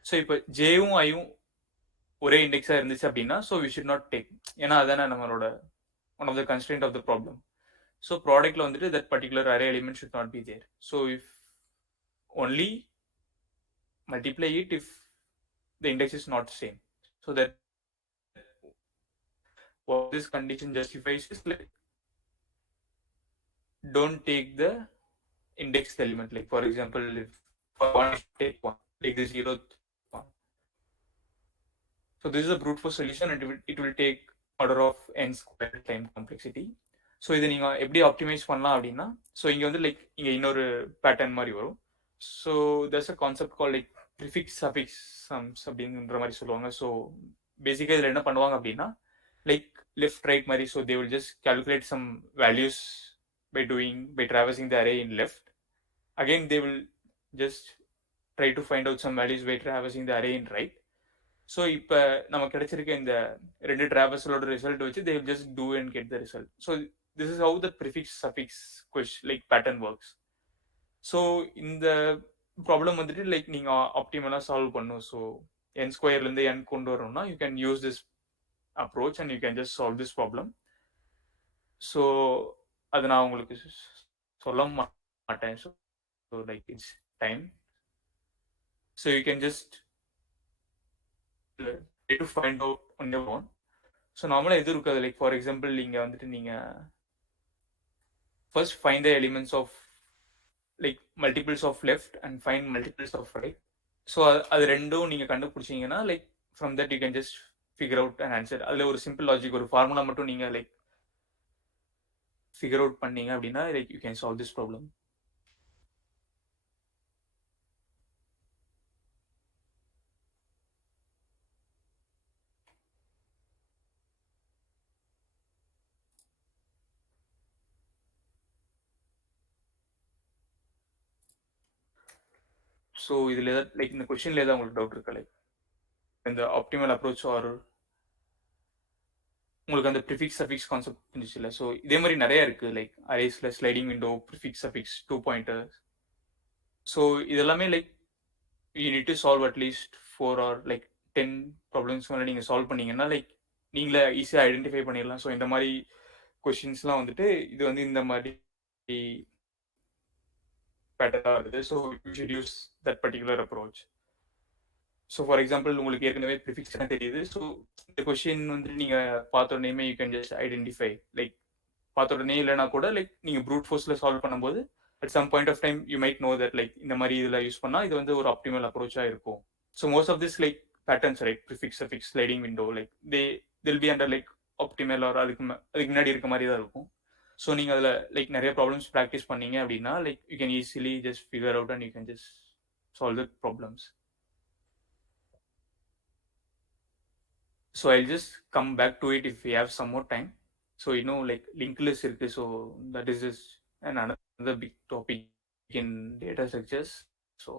So இப்போ ஜேவும் ஐயும் ஒரே இண்டெக்ஸாக இருந்துச்சு அப்படின்னா so we should not take, ஏன்னா அதானே நம்மளோட one of the constraint of the problem. So ப்ராடக்ட்ல வந்துட்டு that particular array element should not be there. So if only multiply it if the index is not same. So that what this condition justifies is like don't take the indexed element. Like for example, if for one you should take one, like the zeroth one. So this is a brute force solution and it will take order of n square time complexity. So இதை நீங்கள் எப்படி ஆப்டிமைஸ் பண்ணலாம் அப்படின்னா, ஸோ இங்கே வந்து லைக் இங்கே இன்னொரு pattern மாதிரி வரும். So that's a concept call like prefix suffix sums அப்படின்ற மாதிரி சொல்லுவாங்க. ஸோ பேசிக்காக இதில் என்ன பண்ணுவாங்க அப்படின்னா, லைக் லெஃப்ட் ரைட் மாதிரி. So they will just calculate some values by traversing the array in left. Again they will just try to find out some values by traversing the array in right. So இப்போ நமக்கு கிடைச்சிருக்க இந்த ரெண்டு டிராவர்ஸலோட ரிசல்ட் வச்சு they will just do and get the result. So this is how the prefix suffix question like pattern works. So இந்த ப்ராப்ளம் வந்துட்டு லைக் நீங்கள் ஆப்டிமலாக சால்வ் பண்ணும். ஸோ n ஸ்கொயர்லேருந்து n கொண்டு வரணும்னா you can use this approach and you can just solve this problem. So அது நான் உங்களுக்கு சொல்ல மாட்டேன். So like it's time. So you can just try to find out on your own. So நார்மலாக எது இருக்காது. லைக் ஃபார் எக்ஸாம்பிள் நீங்கள் வந்துட்டு நீங்கள் first find the elements of like multiples of left and find multiples of right. So அது ரெண்டும் நீங்கள் கண்டுபிடிச்சிங்கன்னா like from that you can just figure out and answer. அதில் ஒரு சிம்பிள் லாஜிக் ஒரு ஃபார்முலா மட்டும் நீங்கள் லைக் ஃபிகர் அவுட் பண்ணீங்க அப்படின்னா like you can solve this problem. So இதில் ஏதாவது லைக் இந்த கொஸ்டினில் ஏதாவது உங்களுக்கு டவுட் இருக்கா? லைக் இந்த ஆப்டிமல் அப்ரோச் ஆர் உங்களுக்கு அந்த ப்ரிஃபிக்ஸ் சஃபிக்ஸ் கான்செப்ட் இருந்துச்சு இல்லை? ஸோ இதே மாதிரி நிறைய இருக்குது. லைக் அரேஸில் sliding window, prefix suffix, 2 pointers. So இதெல்லாமே like you need to solve at least 4 or like 10 problems மேலே நீங்கள் சால்வ் பண்ணீங்கன்னா லைக் நீங்களே ஈஸியாக ஐடென்டிஃபை பண்ணிடலாம். ஸோ இந்த மாதிரி கொஷின்ஸ்லாம் வந்துட்டு இது வந்து இந்த மாதிரி பேட்டர்னாக வருது. So you should use that particular approach. So for example உங்களுக்கு ஏற்கனவே ப்ரிஃபிக்ஸ் தெரியுது. ஸோ இந்த கொஷின் வந்துட்டு நீங்கள் பார்த்த உடனே you can just identify. Like பார்த்த உடனே இல்லைனா கூட லைக் நீங்கள் ப்ரூட் ஃபோர்ஸில் சால்வ் பண்ணும்போது at some point of time you might know that like இந்த மாதிரி இதில் யூஸ் பண்ணால் இது வந்து ஒரு ஆப்டிமல் அப்ரோச்சாக இருக்கும். So most of this like patterns right prefix suffix sliding window like they'll be under like optimal or அதுக்கு முன்னாடி இருக்க மாதிரி தான் இருக்கும். ஸோ நீங்கள் அதில் லைக் நிறைய ப்ராப்ளம்ஸ் ப்ராக்டிஸ் பண்ணீங்க அப்படின்னா like you can easily just figure out and you can just solve the problems. So I'll just come back to it if we have some more time. So இன்னும் லைக் லிங்க் லிஸ்ட் இருக்குது. So that is just another big topic in data structures. So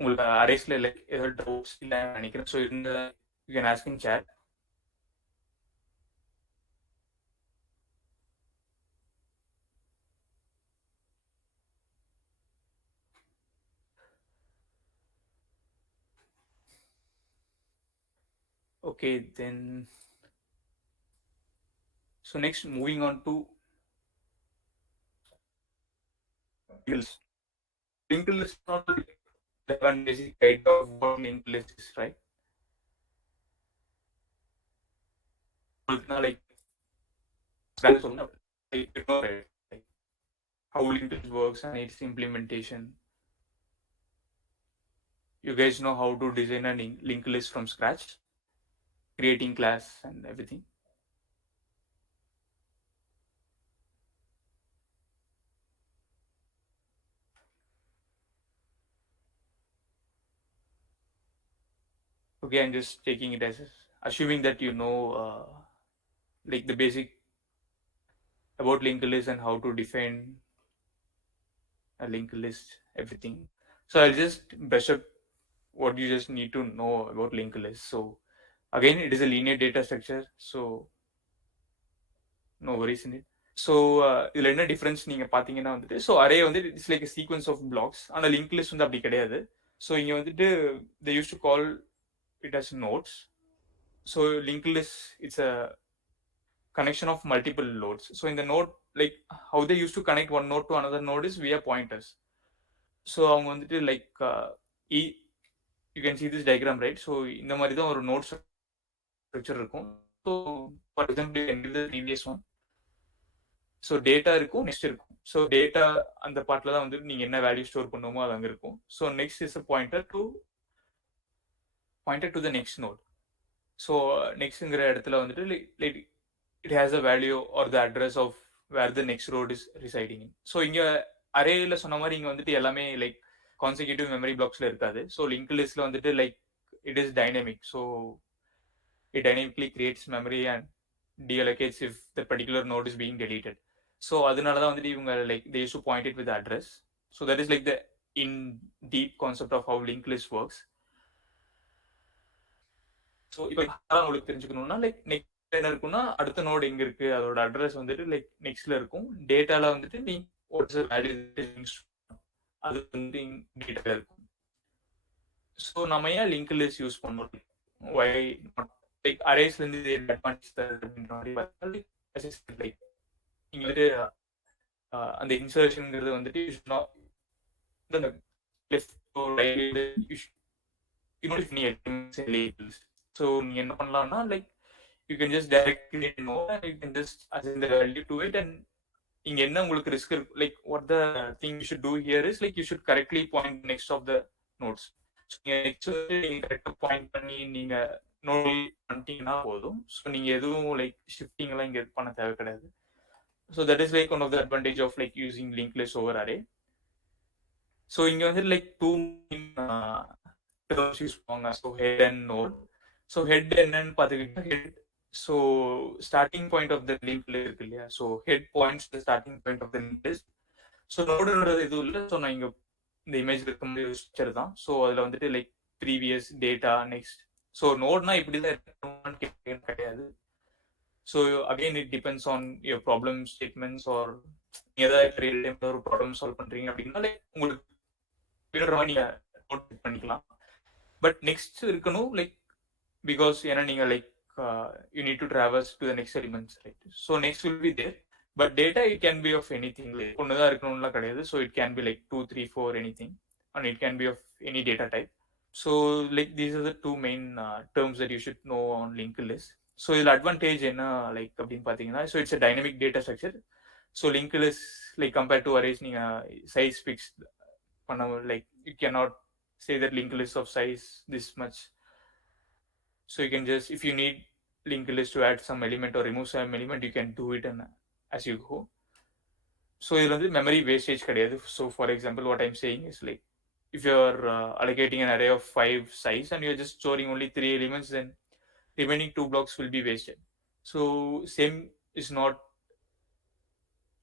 உங்களுக்கு அரேஸில் லைக் ஏதாவது டவுட்ஸ் இல்லை நினைக்கிறேன். ஸோ இந்த you can ask in chat. Okay, then so next moving on to linked list. Not like the one basic idea of what linked list is, right? Like that's all. Like, you know, right? Like how linked list works and its implementation. You guys know how to design a linked list from scratch, creating class and everything. Okay, I'm just taking it as assuming that you know like the basic about linked list and how to define a linked list, everything. So I'll just brush up what you just need to know about linked list. So again, it is a linear data structure, so no worries in it. So இதில் என்ன difference நீங்கள் பார்த்தீங்கன்னா வந்துட்டு so array வந்து it's like sequence of blocks. ஆனால் link list வந்து அப்படி கிடையாது. ஸோ இங்கே வந்துட்டு they use to call it as nodes. So linked list, it's a connection of multiple nodes. So in the node, like how they used to connect one node to another node is via pointers. So அவங்க வந்துட்டு like you can see this diagram, right? So இந்த மாதிரி தான் ஒரு note structure இருக்கும். So for example இந்த previous one, so data இருக்கும், நெக்ஸ்ட் இருக்கும். ஸோ டேட்டா அந்த பார்ட்ல தான் வந்து நீங்க என்ன வேல்யூ ஸ்டோர் பண்ணுமோ அது அங்க இருக்கும். So next is a pointer to the next node. So நெக்ஸ்ட்ங்கிற இடத்துல வந்துட்டு like it has a value or the address of where the next node is residing. So இங்க அரேல சொன்ன மாதிரி இங்க வந்துட்டு எல்லாமே லைக் கான்சிக்யூட்டிவ் மெமரி பிளாக்ஸ்ல இருக்காது. ஸோ லிங்க் லிஸ்ட்ல வந்துட்டு like it is dynamic. So it dynamically creates memory and deallocates if the particular node is being deleted. So அதனால தான் வந்துட்டு இவங்க like they used to point it with the address. So that is like the in deep concept of how linked list works. So இப்போ உங்களுக்கு தெரிஞ்சுக்கணும்னா like next என்ன இருக்குன்னா அடுத்த நோடு எங்க இருக்கு அதோட அட்ரஸ் வந்துட்டு லைக் நெக்ஸ்ட்ல இருக்கும். டேட்டால வந்துட்டு நீ ஒரு வேல்யூ அது வந்து டேட்டால இருக்கும். ஸோ நம்ம ஏன் லிங்க் லிஸ்ட் யூஸ் பண்ணணும்? why not like அரேஸ்ல இருந்து அட்வான்டேஜ் அப்படின்ற மாதிரி பார்த்தா லைக் இங்க வந்துட்டு அந்த இன்சர்ஷன்ங்கிறது வந்துட்டு ஸோ நீங்க என்ன பண்ணலாம்னா like you can just directly know and you can just assign the value to it. And இங்க என்ன உங்களுக்கு ரிஸ்க் இருக்கு like what the thing you should do here is like you should correctly point next of the nodes. Next வந்து நீங்க கரெக்டா பாயிண்ட் பண்ணி நீங்க நோட் பண்ணிட்டீங்கன்னா போதும். ஸோ நீங்க எதுவும் லைக் ஷிஃப்டிங் எல்லாம் இங்க பண்ண தேவை கிடையாது. So that is like one of the advantage of like using link list over array. So இங்க வந்து லைக் டூ டேர்ம்ஸ் யூஸ் பண்ணுவாங்க. So head and node. So head என்னன்னு பார்த்துக்கிட்டா head so starting point of the link இருக்கு இல்லையா? So head points the starting point of the link list. So நோடுன்றது எதுவும் இல்லை. ஸோ நான் இங்க இந்த இமேஜ் இருக்க மாதிரி ஸ்ட்ரக்சர் தான். ஸோ அதுல வந்துட்டு like previous data next. So நோட்னா இப்படிதான் இருக்கணும்னு கிடையாது. So again it depends on your problem statements or ஏதாவது ரியல் டைம்ல ஒரு ப்ராப்ளம் சால்வ் பண்றீங்க அப்படின்னா லைக் உங்களுக்கு நீங்க நோட் பண்ணிக்கலாம். பட் நெக்ஸ்ட் இருக்கணும் லைக் பிகாஸ் ஏன்னா நீங்க like you need to travels to the next elements, right? So next will be there. But data it can be of anything. ஒன்றுதான் இருக்கணும்லாம் கிடையாது. So it can be like 2, 3, 4 anything and it can be of any data type. So like these are the two main terms that you should know on link list. So இதில் அட்வான்டேஜ் என்ன லைக் அப்படின்னு பார்த்தீங்கன்னா so it's a dynamic data structure. So link list like compared to arrays நீங்கள் size fix பண்ண like you can not say that linked list of size this much. So you can just, if you need linked list to add some element or remove some element, you can do it and as you go. So இதுல வந்து memory wastage கிடையாது. So for example what I'm saying is like if you're allocating an array of 5 size and you're just storing only 3 elements, then remaining 2 blocks will be wasted. So same is not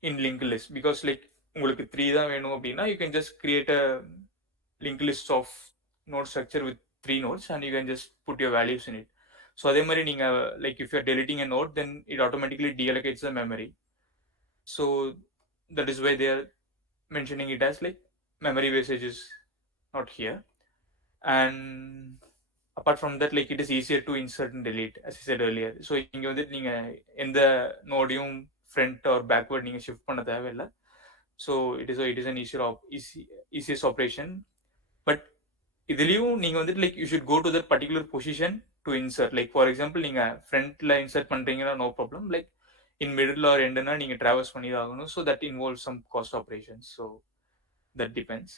in linked list because like உங்களுக்கு 3 தான் வேணும் அப்படின்னா you can just create a linked list of node structure with 3 nodes and you can just put your values in it. So அதே மாதிரி நீங்க like if you're deleting a node then it automatically deallocates the memory. So that is why they are mentioning it as like memory wastage is not here. And apart from that like it is easier to insert and delete as I said earlier. So இங்க வந்து நீங்க எந்த நோடையும் front or backward நீங்க shift பண்ண தேவையில்லை. So it is an easiest operation. But இதுலயும் நீங்க வந்துட்டு like you should go to that particular position to insert. Like for example நீங்க ஃப்ரண்ட்ல இன்சர்ட் பண்றீங்கன்னா no problem. Like in middle or எண்டுனா நீங்க டிராவல்ஸ் பண்ணி தான் ஆகணும். So that involve some cost operation. So that depends.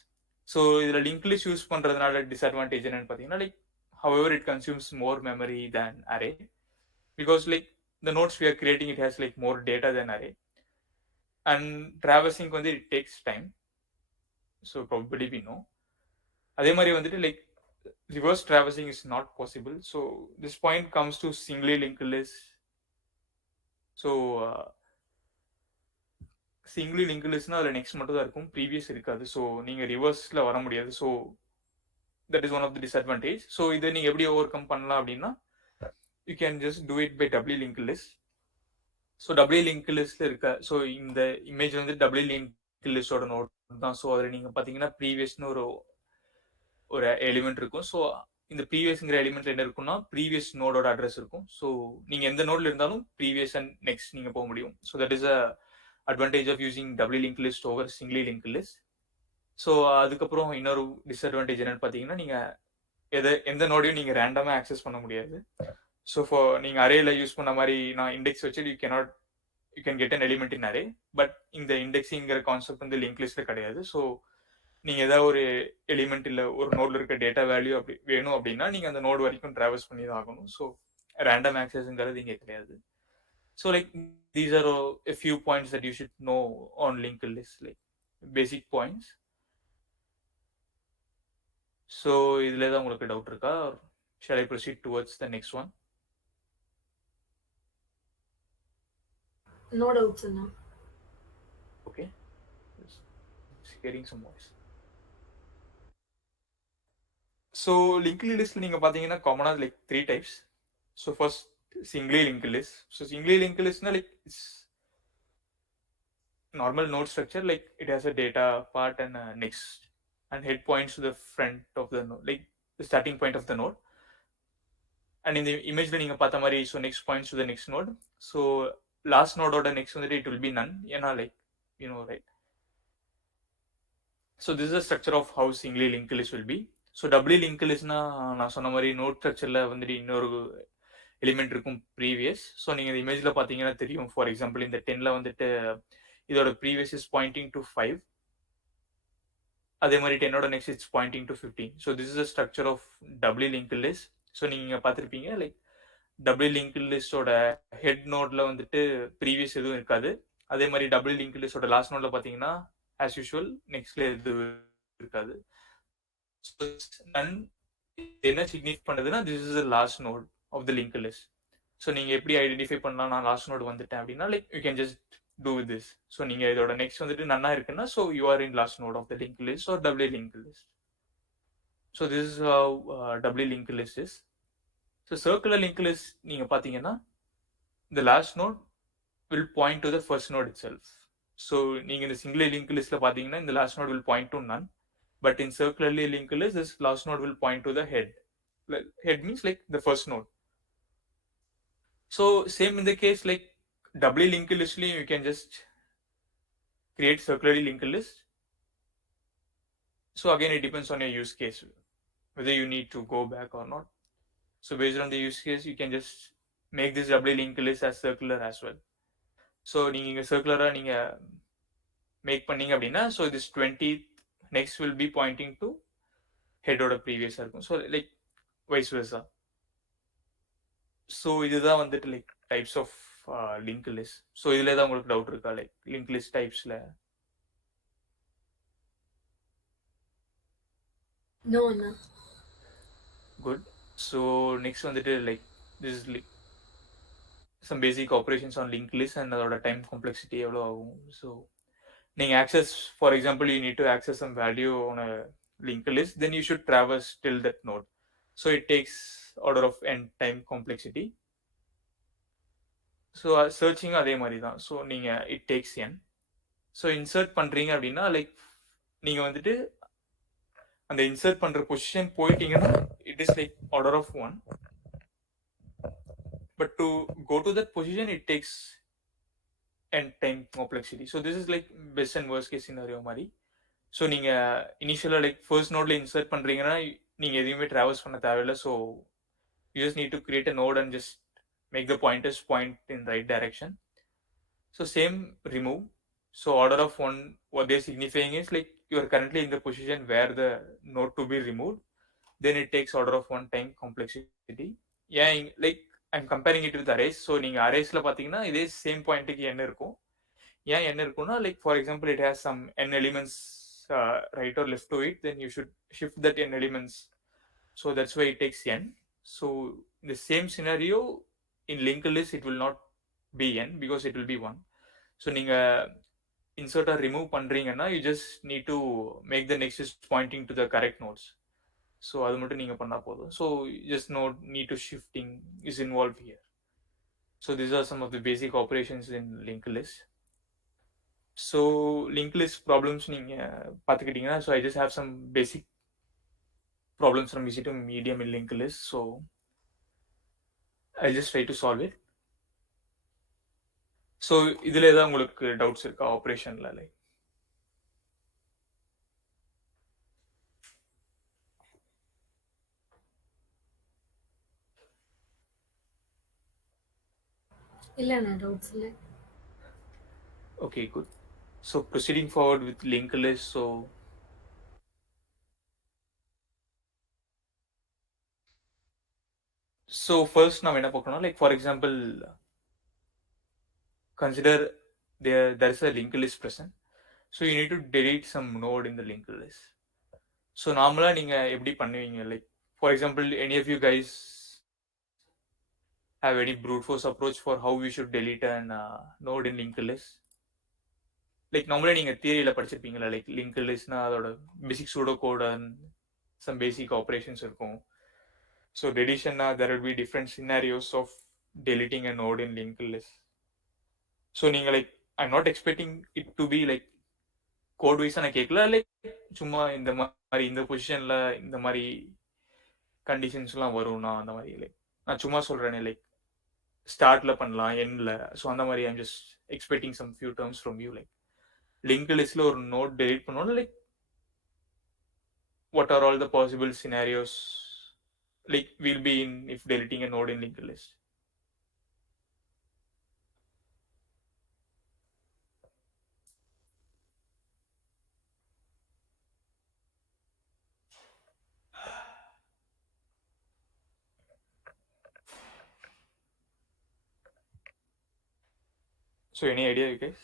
So இதுல link list use பண்றதுனால டிஸ்அட்வான்டேஜ் என்னன்னு பார்த்தீங்கன்னா like however it consumes more memory than array because like the nodes we are creating it has like more data than array and traversing வந்து it takes time. So probably we know. அதே மாதிரி வந்துட்டு like reverse traversing is not possible. So this point comes to singly linked list. So singly linked listனா அதில் நெக்ஸ்ட் மட்டும் தான் இருக்கும், ப்ரீவியஸ் இருக்காது. ஸோ நீங்கள் ரிவர்ஸில் வர முடியாது. So that is one of the disadvantage. So இதை நீங்கள் எப்படி ஓவர் கம் பண்ணலாம் அப்படின்னா you can just do it by W link list. So W link லிஸ்ட்ல இருக்க ஸோ இந்த இமேஜ் வந்து டபிள்யூ லிங்க் லிஸ்டோட நோட் தான். ஸோ அதில் நீங்கள் பார்த்தீங்கன்னா ப்ரீவியஸ்னு ஒரு எலிமெண்ட் இருக்கும். ஸோ இந்த ப்ரீவியஸ்ங்கிற எலிமெண்ட்ல என்ன இருக்கும்னா ப்ரீவியஸ் நோடோட அட்ரஸ் இருக்கும். ஸோ நீங்க எந்த நோட்ல இருந்தாலும் ப்ரீவியஸ் அண்ட் நெக்ஸ்ட் நீங்க போக முடியும். So that is a advantage of using W link list over singly link list. So அதுக்கப்புறம் இன்னொரு டிஸ்அட்வான்டேஜ் என்னன்னு பார்த்தீங்கன்னா, எந்த நோடையும் நீங்கள் ரேண்டமாக ஆக்சஸ் பண்ண முடியாது. ஸோ நீங்கள் அரேல யூஸ் பண்ண மாதிரி நான் இண்டெக்ஸ் வச்சு you can get an element in array. But இந்த இண்டெக்ஸிங்கிற கான்செப்ட் வந்து லிங்க் லிஸ்ட்ல கிடையாது. ஸோ நீங்கள் ஏதாவது ஒரு எலிமெண்ட் இல்லை ஒரு நோட்ல இருக்க டேட்டா வேல்யூ அப்படி வேணும் அப்படின்னா நீங்கள் அந்த நோடு வரைக்கும் ட்ராவல்ஸ் பண்ணி தான் ஆகணும். ஸோ ரேண்டம் ஆக்சஸ்ங்கிறது இங்கே கிடையாது. So like these R a few points that you should know on linked list, like basic points. So இதில் தான் உங்களுக்கு டவுட் இருக்கா? Shall I proceed towards the next one? No doubts, Anna. Okay. Just hearing some voice. So linked லிஸ்ட்ல நீங்க பாத்தீங்கன்னா காமனா லைக் 3 types. So first singly linked list. So singly linked list na like it's normal node structure, like it has a data part and a next and head points to the front of the node, like the starting point of the node. And in the image நீங்க பார்த்த மாதிரி so next points to the next node. So last node oda next வந்து it will be none. ஏன்னா like you know right. So this is the structure of how singly linked list will be. So doubly linked list na நான் சொன்ன மாதிரி node structureல வந்துட்டு இன்னொரு எலிமெண்ட் இருக்கும் previous. So நீங்கள் இந்த இமேஜில் பார்த்தீங்கன்னா தெரியும். ஃபார் எக்ஸாம்பிள் இந்த 10ல வந்துட்டு இதோட ப்ரீவியஸ் இஸ் பாயிண்டிங் டு 5. அதே மாதிரி 10ஓட next it's pointing to 15. So this is a structure of doubly link list. So நீங்கள் பார்த்துருப்பீங்க லைக் டபுள்யூ லிங்க் லிஸ்டோட ஹெட் நோட்ல வந்துட்டு ப்ரீவியஸ் எதுவும் இருக்காது. அதே மாதிரி டபுள்யூ லிங்க் லிஸ்டோட லாஸ்ட் நோட்ல பார்த்தீங்கன்னா ஆஸ் யூஷுவல் நெக்ஸ்ட்ல எதுவும் இருக்காது. என்ன சிக்னிஃபை பண்ணுதுன்னா this is the last node of the link list. So நீங்கள் எப்படி ஐடென்டிஃபை பண்ணலாம் நான் லாஸ்ட் நோட் வந்துட்டேன் அப்படின்னா like you can just do this. So நீங்கள் இதோட நெக்ஸ்ட் வந்துட்டு நன்னா இருக்குன்னா so you are in last node of the link list or W link list. So this is W link list is. So circular link list நீங்கள் பார்த்தீங்கன்னா the last node will point to the first node itself. So நீங்க இந்த singly linked listல பாத்தீங்கன்னா இந்த last node will point to none, but in circularly linked list this last node will point to the head. Head means like the first node. So same in the case like doubly linked listly you can just create circularly linked list. So again it depends on your use case whether you need to go back or not. So based on the use case you can just make this doubly linked list as circular as well. So நீங்கள் இங்கே சர்க்குலராக நீங்கள் make பண்ணீங்க அப்படின்னா so this 20th next will be pointing to ஹெட்டோட ப்ரீவியஸாக இருக்கும். So like vice versa. So இதுதான் வந்துட்டு like types of link list. So இதில் தான் உங்களுக்கு டவுட் இருக்கா லைக் லிங்க் லிஸ்ட் டைப்ஸில்? No, Anna. Good. So next வந்துட்டு like this is like some basic operations on linked list and அதோட time complexity எவ்வளோ ஆகும். ஸோ நீங்கள் access for example you need to access some value on a linked list, then you should traverse till that node. So it takes order of n time complexity. So searching அதே மாதிரி தான். So நீங்கள் it takes n. So insert பண்ணுறீங்க அப்படின்னா லைக் நீங்கள் வந்துட்டு அந்த இன்சர்ட் பண்ணுற பொசிஷன் போயிட்டீங்கன்னா it is like order of 1. But to go to that position, it takes n time complexity. So this is like best and worst case scenario மாதிரி. ஸோ நீங்கள் இனிஷியலாக லைக் ஃபர்ஸ்ட் நோட்ல இன்சர்ட் பண்ணுறீங்கன்னா நீங்கள் எதுவுமே ட்ராவல்ஸ் பண்ண தேவையில்லை. So you just need to create a node and just make the pointers point in right direction. So same remove. So order of 1 what they're signifying is like you are currently in the position where the node to be removed. Then it takes order of 1 time complexity. Yeah, like I'm comparing it with arrays. So நீங்கள் அரேஸில் பார்த்தீங்கன்னா இதே சேம் பாயிண்ட்டுக்கு n இருக்கும். ஏன் n இருக்குன்னா like for example it has some n elements right or left to it, then you should shift that n elements. So that's why it takes n. So இந்த same scenario in link list it will not be n because it will be 1. So நீங்கள் insert or remove பண்ணுறீங்கன்னா you just need to make the next is pointing to the correct nodes. So அது மட்டும் நீங்கள் பண்ணால் போதும். So just node need to shifting is involve here. So these are some of the basic operations in link list. So link list problems நீங்கள் பார்த்துக்கிட்டிங்கன்னா so I just have some basic problems from easy to medium in link list. So I just try to solve it. So இதில் ஏதாவது உங்களுக்கு doubts இருக்கா ஆப்ரேஷனில்? Like இல்லண்ணா doubts இல்லை. Okay, good. So proceeding forward with linked list. So first நம்ம என்ன பார்க்கணும், like for example, consider there's a linked list present. So you need to delete some node in the linked list. So நார்மலா நீங்க எப்படி பண்ணுவீங்க, like for example, any of you guys have any brute force approach for how we should delete an node in linked list? Like நார்மலா நீங்க தியரியில படிச்சிருப்பீங்களா, like link லிஸ்ட்னா அதோட basic pseudo code and some basic operations இருக்கும். So டெலிஷன்னா there will be different scenarios of deleting a node in link list. So நீங்கள் like I am not expecting it to be like code வைஸாக நான் கேட்கல, லைக் சும்மா இந்த மாதிரி இந்த பொசிஷனில் இந்த மாதிரி கண்டிஷன்ஸ்லாம் வரும்னா அந்த மாதிரி லைக் நான் சும்மா சொல்கிறேனே, லைக் ஸ்டார்ட்ல பண்ணலாம் எண்ட்ல. ஸோ அந்த மாதிரி I'm just expecting some few terms from you. Like link லிஸ்ட்ல ஒரு நோட் டெலிட் பண்ணணும், like what are all the possible scenarios like we'll be in if deleting a node in linked list? So any idea, you guys?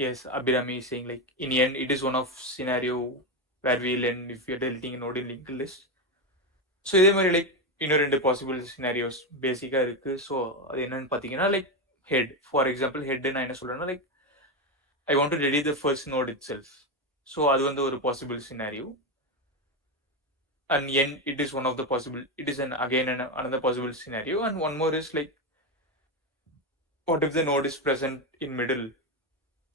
Yes, Abhirami is saying like in the end it is one of scenario where we'll end if you're deleting a node in linked list. So இதே மாதிரி லைக் இன்னும் ரெண்டு possible scenarios பேசிக்காக இருக்குது. ஸோ அது என்னன்னு பார்த்தீங்கன்னா, like head for example head நான் என்ன சொல்கிறேன்னா, like I want to delete the first node itself. So அது வந்து ஒரு possible scenario. And end it is one of the possible, it is another possible scenario. And one more is like what if the node is present in middle?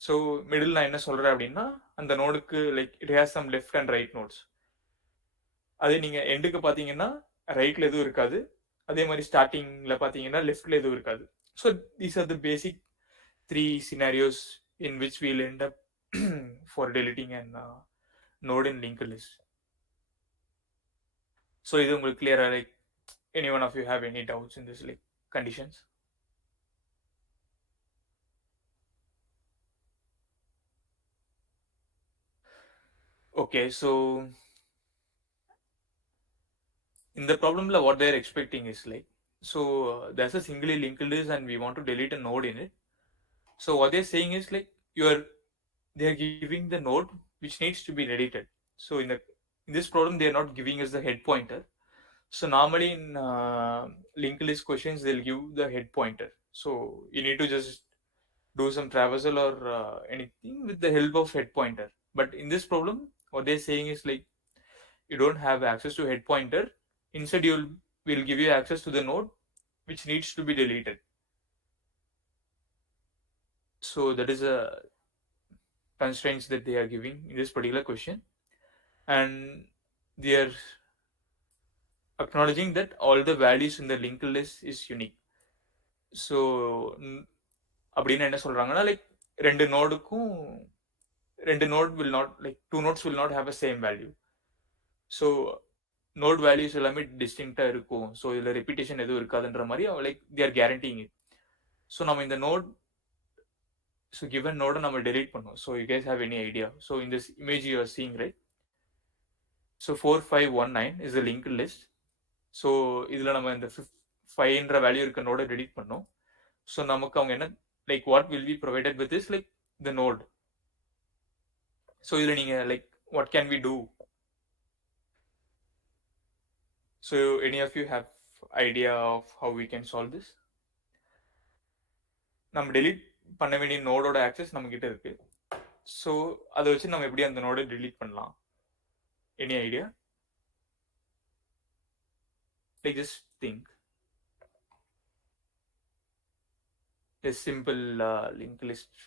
So middle நான் என்ன சொல்கிறேன் அப்படின்னா, அந்த நோடுக்கு like it has some left and right nodes. அதே நீங்கள் எண்டுக்கு பார்த்தீங்கன்னா ரைட்டில் எதுவும் இருக்காது, அதே மாதிரி ஸ்டார்டிங்கில் பார்த்தீங்கன்னா லெஃப்டில் எதுவும் இருக்காது. So these are the basic 3 scenarios in which we'll end up for deleting an node in linked list. So இது உங்களுக்கு clear-ஆ, like any one of you have any doubts in this like conditions? Okay, so in the problem what they're expecting is like, so there's a singly linked list and we want to delete a node in it. So what they're saying is like they're giving the node which needs to be deleted. So in this problem they're not giving us the head pointer. So normally in linked list questions they'll give the head pointer, so you need to just do some traversal or anything with the help of head pointer. But in this problem what they're saying is like you don't have access to head pointer, instead will give you access to the node which needs to be deleted. So that is a constraints that they are giving in this particular question, and they are acknowledging that all the values in the linked list is unique. So அப்படின்னு என்ன சொல்றாங்கன்னா, like ரெண்டு node will not like two nodes will not have a same value. So node values எல்லாமே டிஸ்டிங்க்டாக இருக்கும். So இதில் repetition எதுவும் இருக்காதுன்ற மாதிரி like they are guaranteeing it. So நம்ம இந்த நோட், ஸோ கிவன் நோடை நம்ம டெலீட் பண்ணோம். So you guys have any idea? So இந்த image you are seeing right, so 4519 is the link list. So இதில் நம்ம இந்த 5ன்ற வேல்யூ இருக்க நோடை டெலீட் பண்ணோம். ஸோ நமக்கு அவங்க என்ன like what will be provided with is like the node. So இதில் நீங்கள் like what can we do? So any of you have idea of how we can solve this? நம்ம டெலீட் பண்ண வேண்டிய நோடோட ஆக்சஸ் நம்மக்கிட்ட இருக்கு. ஸோ அதை வச்சு நம்ம எப்படி அந்த நோடை டெலீட் பண்ணலாம்? Any idea? Like just think. Simple link list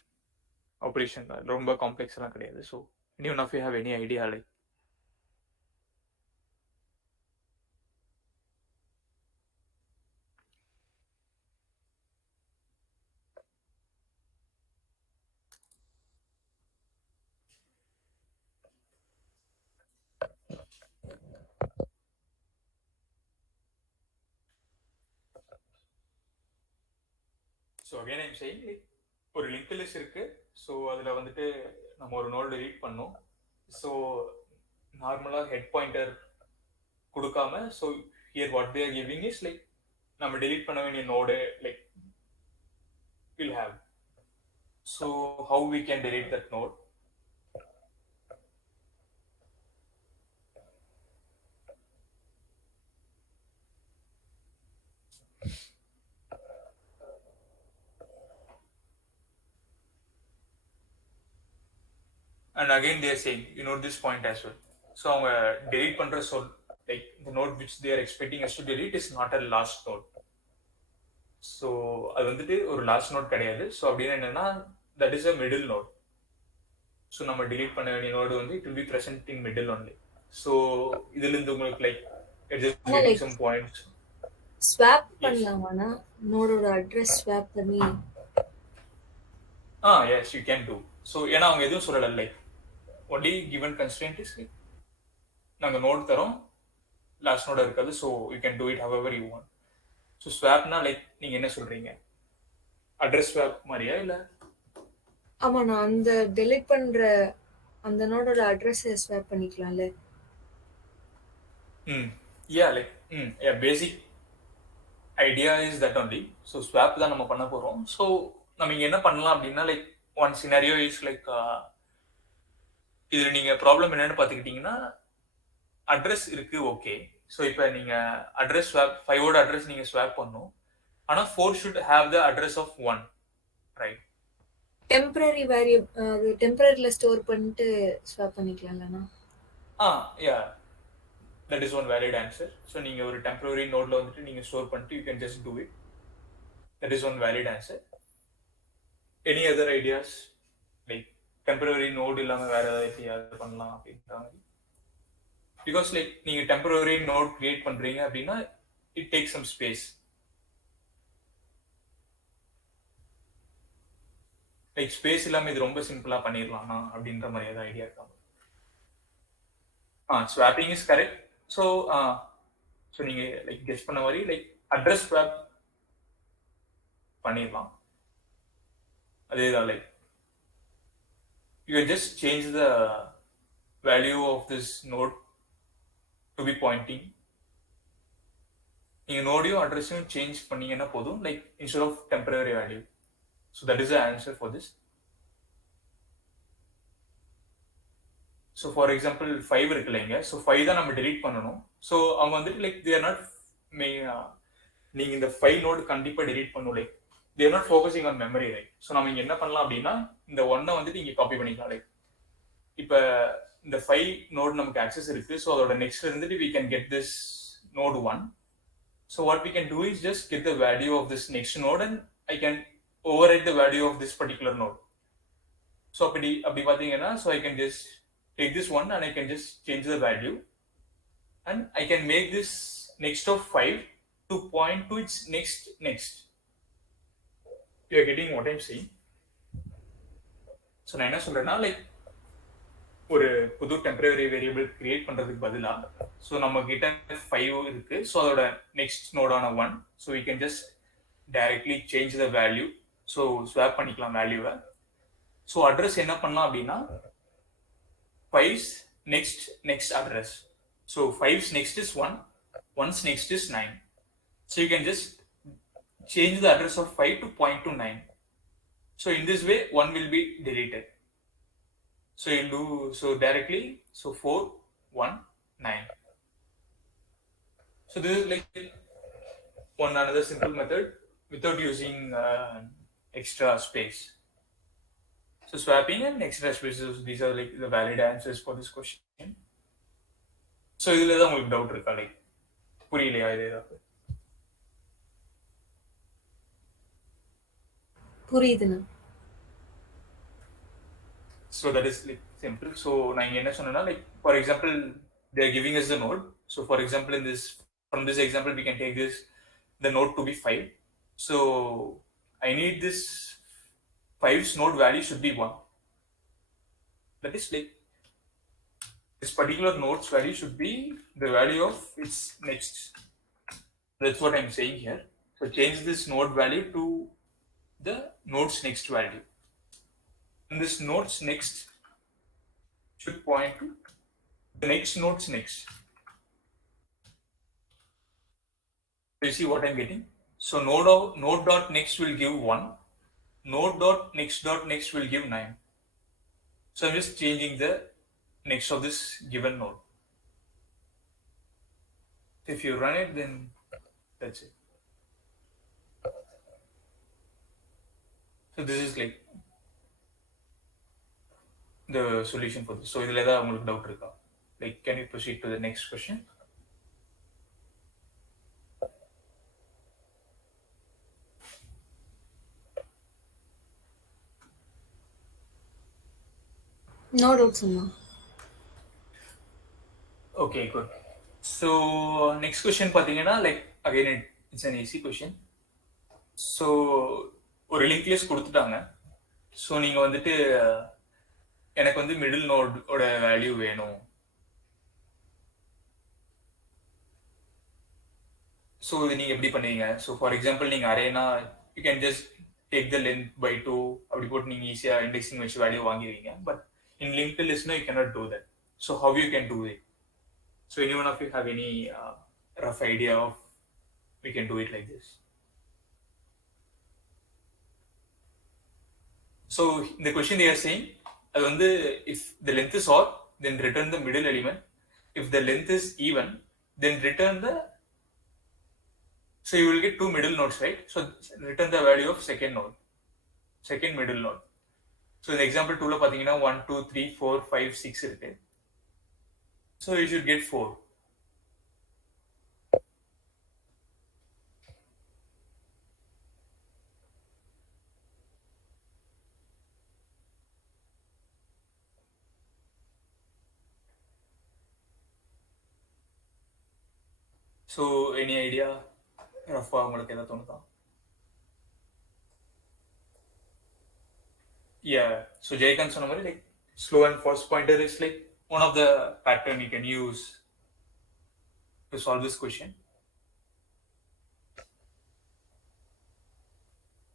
operation, ரொம்ப காம்ப்ளெக்ஸ் எல்லாம் கிடையாது. So any one of you have any idea? Like so again I'm saying like ஒரு லிங்க் லிஸ்ட் இருக்கு. ஸோ அதில் வந்துட்டு நம்ம ஒரு நோடு ரீட் பண்ணோம். ஸோ நார்மலாக ஹெட் பாயிண்டர் கொடுக்காம so here what they're giving is like நம்ம டெலீட் பண்ண வேண்டிய node like will have. So how we can delete that node? And again they are saying, you know, this point as well. So அவங்க delete பண்ற சொல் like the node which they are expecting us to delete is not a last node. So அது வந்துட்டு ஒரு last node கிடையாது. ஸோ அப்படின்னு என்னன்னா that is a middle node. So நம்ம delete பண்ண வேண்டிய நோடு வந்து it will be present in middle only. ஸோ இதுல இருந்து உங்களுக்கு like just getting some points. Swap பண்ணலாமானா நோடோட அட்ரஸ் ஸ்வாப் பண்ணி yes you can do. So ஏன்னா அவங்க எதுவும் சொல்லல like only given constraint is like நாங்கள் நோட் தரோம் லாஸ்ட் நோட இருக்காது. So you can do it however you want. So ஸ்வாப்னா லைக் நீங்க என்ன சொல்றீங்க, அட்ரஸ் ஸ்வாப் மாதிரியா இல்ல? ஆமா, நான் அந்த டெலீட் பண்ற அந்த நோடோட அட்ரஸ் ஸ்வாப் பண்ணிக்கலாம்ல. yeah like yeah basic idea is that only. So swap தான் நம்ம பண்ண போறோம். ஸோ நம்ம இங்க என்ன பண்ணலாம் அப்படின்னா like one scenario is like இதுல நீங்க ப்ராப்ளம் என்னன்னு பாத்துக்கிட்டீங்கன்னா அட்ரஸ் இருக்கு ஓகே. ஸோ இப்போ நீங்க அட்ரஸ் ஸ்வாப் 5ஓட அட்ரஸ் நீங்க ஸ்வாப் பண்ணும். ஆனா 4 should have the address of 1, right? Temporary variable அது டெம்பரரில ஸ்டோர் பண்ணிட்டு ஸ்வாப் பண்ணிக்கலாம்லனா? yeah that is one valid answer. So நீங்க ஒரு டெம்பரரி நோட்ல வந்துட்டு நீங்க ஸ்டோர் பண்ணிட்டு you can just do it. that is one valid answer. any other ideas like temporary node இல்லாம வேற ஏதாவது பண்ணலாம் அப்படின்ற மாதிரி? பிகாஸ் லைக் நீங்க டெம்பரரி நோட் கிரியேட் பண்றீங்க அப்படின்னா it take some space. Like space இல்லாம இது ரொம்ப சிம்பிளா பண்ணிடலாம்னா அப்படின்ற மாதிரி ஏதாவது ஐடியா இருக்காங்க? Swapping is correct. So so நீங்க லைக் கெஸ் பண்ண மாதிரி லைக் அட்ரஸ் ஸ்வாப் பண்ணிடலாம். அதேதான் like you can just change the value of this node to be pointing. நீங்க நோடையும் அட்ரஸையும் சேஞ்ச் பண்ணீங்கன்னா போதும் like instead of temporary value. So that is the answer for this. So for example 5 இருக்கு இல்லைங்க. ஸோ 5 தான் நம்ம delete பண்ணணும். ஸோ அவங்க வந்துட்டு லைக் தேர் நாட் நீங்க இந்த 5 நோடு கண்டிப்பா delete பண்ணணும். லைக் தேர் not focusing on memory, right? So நம்ம இங்க என்ன பண்ணலாம் அப்படின்னா இந்த 1 வந்துட்டு இங்க காப்பி பண்ணிக்கலாம். லைக் இப்போ இந்த 5 நோடு நமக்கு ஆக்சஸ் இருக்கு. ஸோ அதோட நெக்ஸ்ட் இருந்துட்டு we can get this node 1. So what we can do is just get the value of this next node and I can override the value of this particular node. So அப்படி பாத்தீங்கன்னா so I can just take this one and I can just change the value and I can make this next of 5 to point to its next. You are getting what I'm saying? So நான் என்ன சொல்றேன்னா லைக் ஒரு புது temporary variable create பண்றதுக்கு பதிலா ஸோ நம்ம கிட்ட 5 இருக்கு. ஸோ அதோட நெக்ஸ்ட் நோடான 1. So we can just directly change the value. So swap பண்ணிக்கலாம் வேல்யூவை. ஸோ அட்ரஸ் என்ன பண்ணலாம் அப்படின்னா 5's next address. So 5's next is 1, 1's next is 9. So you can just change the address of 5 to point to 9. So in this way 1 will be deleted. So you'll do so directly. So 4, 1, 9. So this is like one another simple method without using extra space. So swapping and extra spaces, these are like the valid answers for this question. So இதுல தான் உங்களுக்கு doubt இருக்கா? லைக் புரியலையா இது ஏதாவது? புரியுதுண்ணா. So that is like simple. So நான் இங்க என்ன சொன்னேன்னா like for example they are giving us the node. So for example in this from this example we can take this the node to be 5. So I need this 5's node value should be 1. That is like this particular node's value should be the value of its next. That's what I'm saying here. So change this node value to the node's next value. And this node's next should point to the next node's next. You see what I'm getting? So node dot next will give 1. Node dot next will give 9. So I'm just changing the next of this given node. If you run it, then that's it. So this is like the solution for this. So இதுல ஏதாவது உங்களுக்கு doubt இருக்கா? Like, can you proceed to the next question? No doubts, Amma. Okay, good. So next question பார்த்தீங்கன்னா like again it's an easy question. So ஒரு link list கொடுத்துட்டாங்க. So நீங்கள் வந்துட்டு எனக்கு வந்து மிடில் நோடோட வேல்யூ வேணும். ஸோ இது நீங்கள் எப்படி பண்ணுவீங்க? ஸோ ஃபார் எக்ஸாம்பிள் நீங்கள் அரேனா you can just take the length by 2 அப்படி போட்டு நீங்கள் ஈஸியாக இண்டெக்ஸிங் வச்சு வேல்யூ வாங்கிடுவீங்க. பட் இன் லிங்க் லிஸ்ட்னா you cannot do that. So how you can do it? So any one of you have any rough idea of we can do it like this? So the question they are saying, if the length is odd, then return the middle element. If the length is even, then return the. So you will get 2 middle nodes, right? So return the value of second node, second middle node. So in example 2 la pathina 1 2 3 4 5 6 irukku. So you should get 4. So any idea Rafah உங்களுக்கு எதாவது தோணுதா? Yeah, so Jayakant சொன்ன மாதிரி like slow and fast pointer is like one of the pattern you can use to solve this question.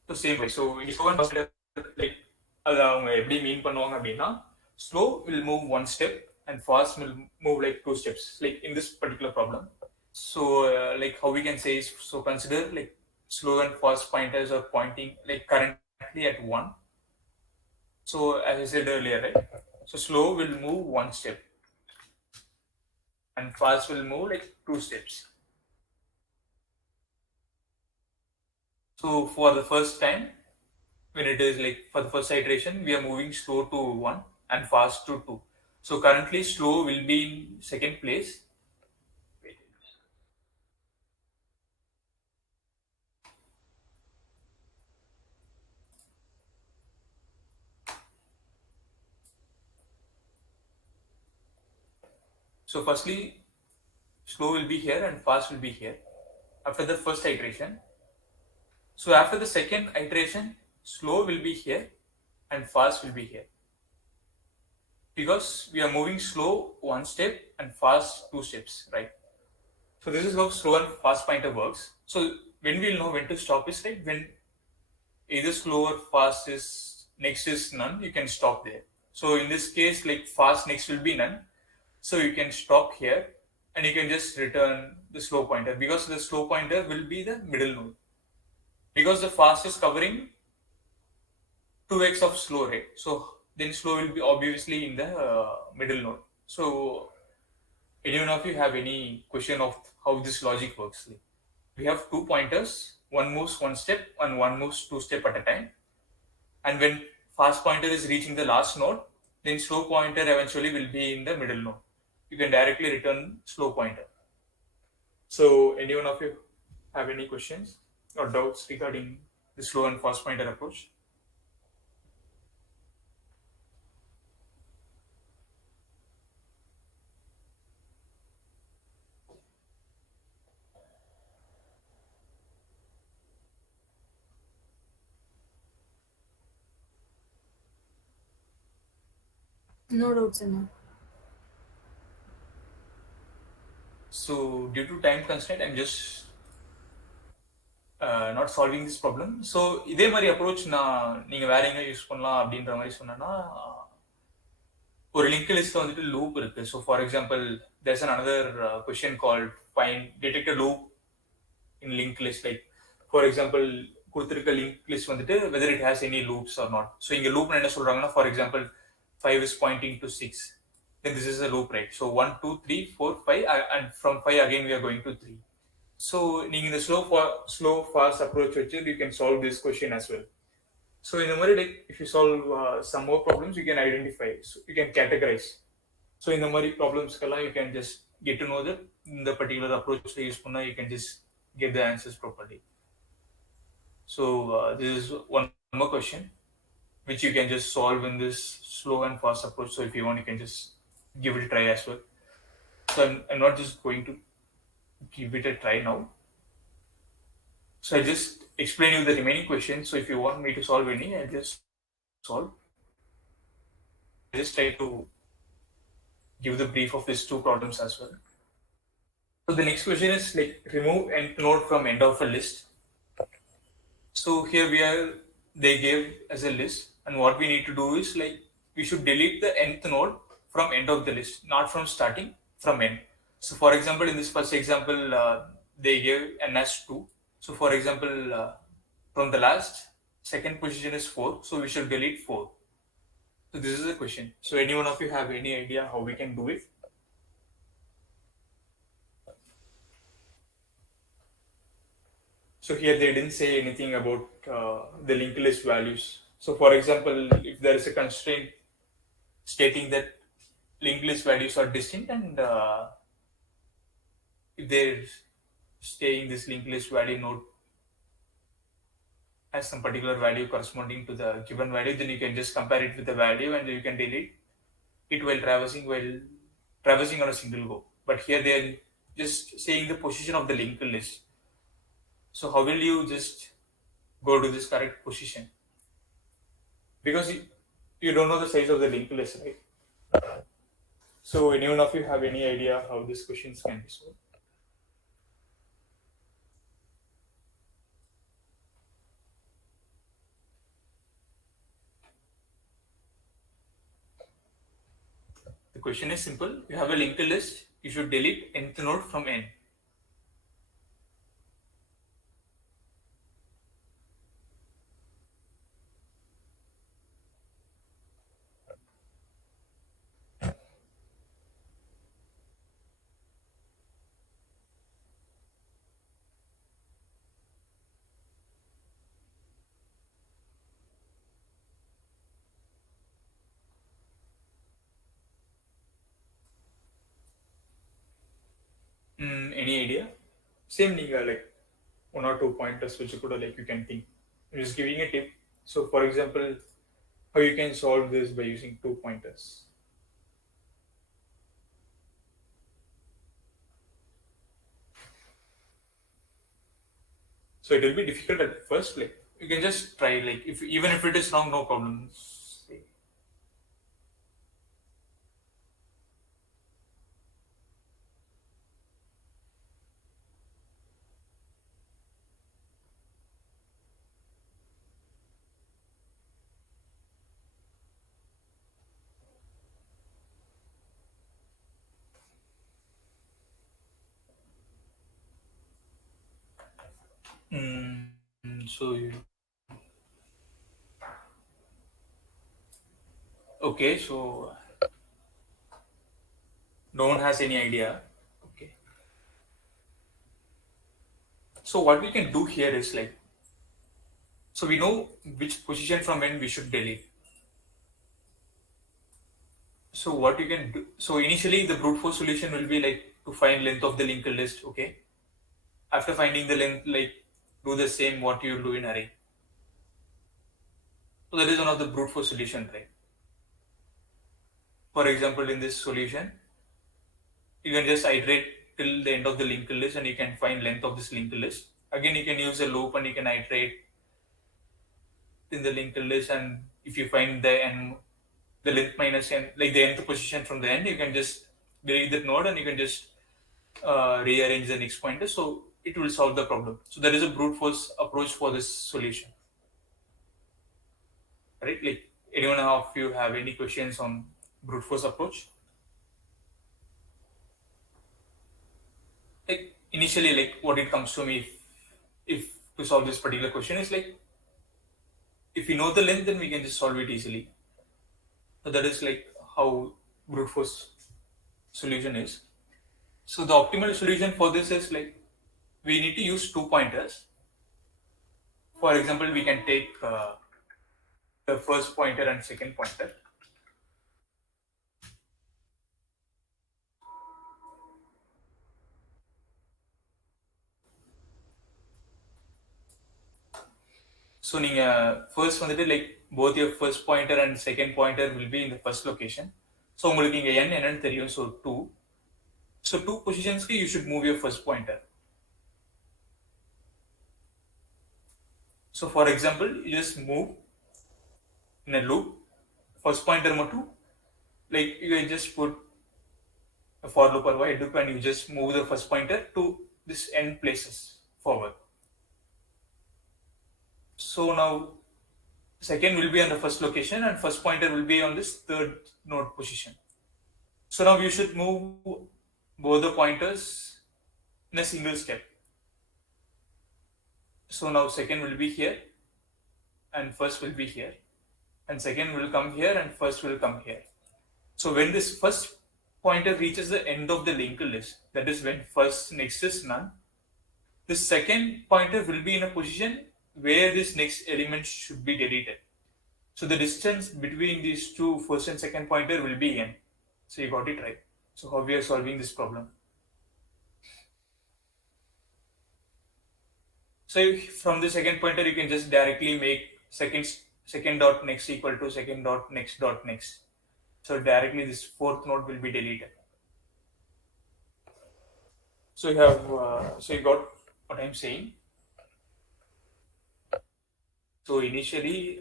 So same way, so in slow and fast pointer like அது அவங்க எப்படி மீன் பண்ணுவாங்க அப்படின்னா slow will move 1 step and fast will move like 2 steps, like in this particular problem. So like how we can say is, so consider like slow and fast pointers are pointing like currently at 1. So as I said earlier, right? So slow will move 1 step and fast will move like 2 steps. So for the first time, when it is like for the first iteration, we are moving slow to 1 and fast to 2. So currently slow will be in second place. So firstly, slow will be here and fast will be here after the first iteration. So after the second iteration, slow will be here and fast will be here, because we are moving slow 1 step and fast 2 steps, right? So this is how slow and fast pointer works. So when we'll know when to stop is like when either slow or fast is next is none, you can stop there. So in this case, like fast next will be none. So you can stop here and you can just return the slow pointer, because the slow pointer will be the middle node, because the fast is covering 2x of slow, right? So then slow will be obviously in the middle node. So anyone of you have any question of how this logic works? Like, we have 2 pointers, one moves 1 step and one moves 2 steps at a time. And when fast pointer is reaching the last node, then slow pointer eventually will be in the middle node. You can directly return slow pointer. So anyone of you have any questions or doubts regarding the slow and fast pointer approach? No doubts, Amma. So due to time constraint, I'm just not solving this problem. So இதே மாதிரி அப்ரோச் நீங்கள் வேற எங்கே யூஸ் பண்ணலாம் அப்படின்ற மாதிரி சொன்னேன்னா, ஒரு லிங்க் லிஸ்ட்ல வந்துட்டு லூப் இருக்கு. So for example there's another question called find detect a loop in linked list. Like for example, கொடுத்திருக்க லிங்க் லிஸ்ட் வந்துட்டு whether it has any loops or not. So இங்க லூப் என்ன சொல்றாங்கன்னா, for example 5 is pointing to 6, then this is a loop, right? So 1 2 3 4 5 and from 5 again we are going to 3. So நீங்க இந்த slow fast approach வச்சு you can solve this question as well. So in the மாதிரி, like if you solve some more problems, you can identify, so you can categorize. So in the மாதிரி problemsக்கெல்லாம் you can just get to know that இந்த particular approach use பண்ணா you can just get the answers properly. So this is one more question which you can just solve in this slow and fast approach. So if you want, you can just give it a try as well. So I'm not just going to give it a try now. So I just explain you the remaining questions. So if you want me to solve any, I'll just solve. I just try to give the brief of these two problems as well. So the next question is like remove nth node from end of a list. So here they gave as a list, and what we need to do is like we should delete the nth node from end of the list, not from starting, from end. So for example, in this first example, they gave n as 2. So for example, from the last, second position is 4, so we should delete 4. So this is the question. So any one of you have any idea how we can do it? So here they didn't say anything about the linked list values. So for example, if there is a constraint stating that linked list values are distinct, and if they're saying this linked list value node has some particular value corresponding to the given value, then you can just compare it with the value and you can delete it while traversing on a single go. But here they are just saying the position of the linked list. So how will you just go to this correct position? Because you don't know the size of the linked list, right? So anyone of you have any idea how these questions can be solved? The question is simple. You have a linked list. You should delete nth node from n. Any idea? Same thing, like 1 or 2 pointers which you could like you can think. I'm just giving a tip. So for example, how you can solve this by using 2 pointers. So it will be difficult at first. Like you can just try. Like even if it is wrong, no problem. So okay, so no one has any idea. Okay. So what we can do here is like, so we know which position from when we should delete. So what you can do, so initially the brute force solution will be like to find length of the linked list. Okay. After finding the length, like do the same what you do in array. So that is one of the brute force solution, right? For example, in this solution, you can just iterate till the end of the linked list and you can find length of this linked list. Again, you can use a loop and you can iterate in the linked list, and if you find the length minus n, like the nth position from the end, you can just delete that node and you can just rearrange the next pointer. So it will solve the problem. So there is a brute force approach for this solution, right? Like, anyone of you have any questions on brute force approach? Like, initially, like, what it comes to me, if to solve this particular question is like, if we know the length, then we can just solve it easily. So that is like how brute force solution is. So the optimal solution for this is like, we need to use 2 pointers. For example, we can take the first pointer and second pointer. So first வந்துட்டு like both your first pointer and second pointer will be in the first location. So உங்களுக்கு இங்க n என்னன்னு தெரியும், so 2. So 2 positions you should move your first pointer. So for example, you just move in a loop first pointer மட்டும், like you can just put a for loop or while loop and you just move the first pointer to this n places forward. So now second will be on the first location and first pointer will be on this third node position. So now you should move both the pointers in a single step. So now second will be here and first will be here, and second will come here and first will come here. So when this first pointer reaches the end of the linked list, that is when first next is none, this second pointer will be in a position where this next element should be deleted. So the distance between these two first and second pointer will be n. So you got it right. So how we are solving this problem? So from the second pointer, you can just directly make second dot next equal to second dot next. So directly this fourth node will be deleted. So you have so you got what I'm saying. So initially,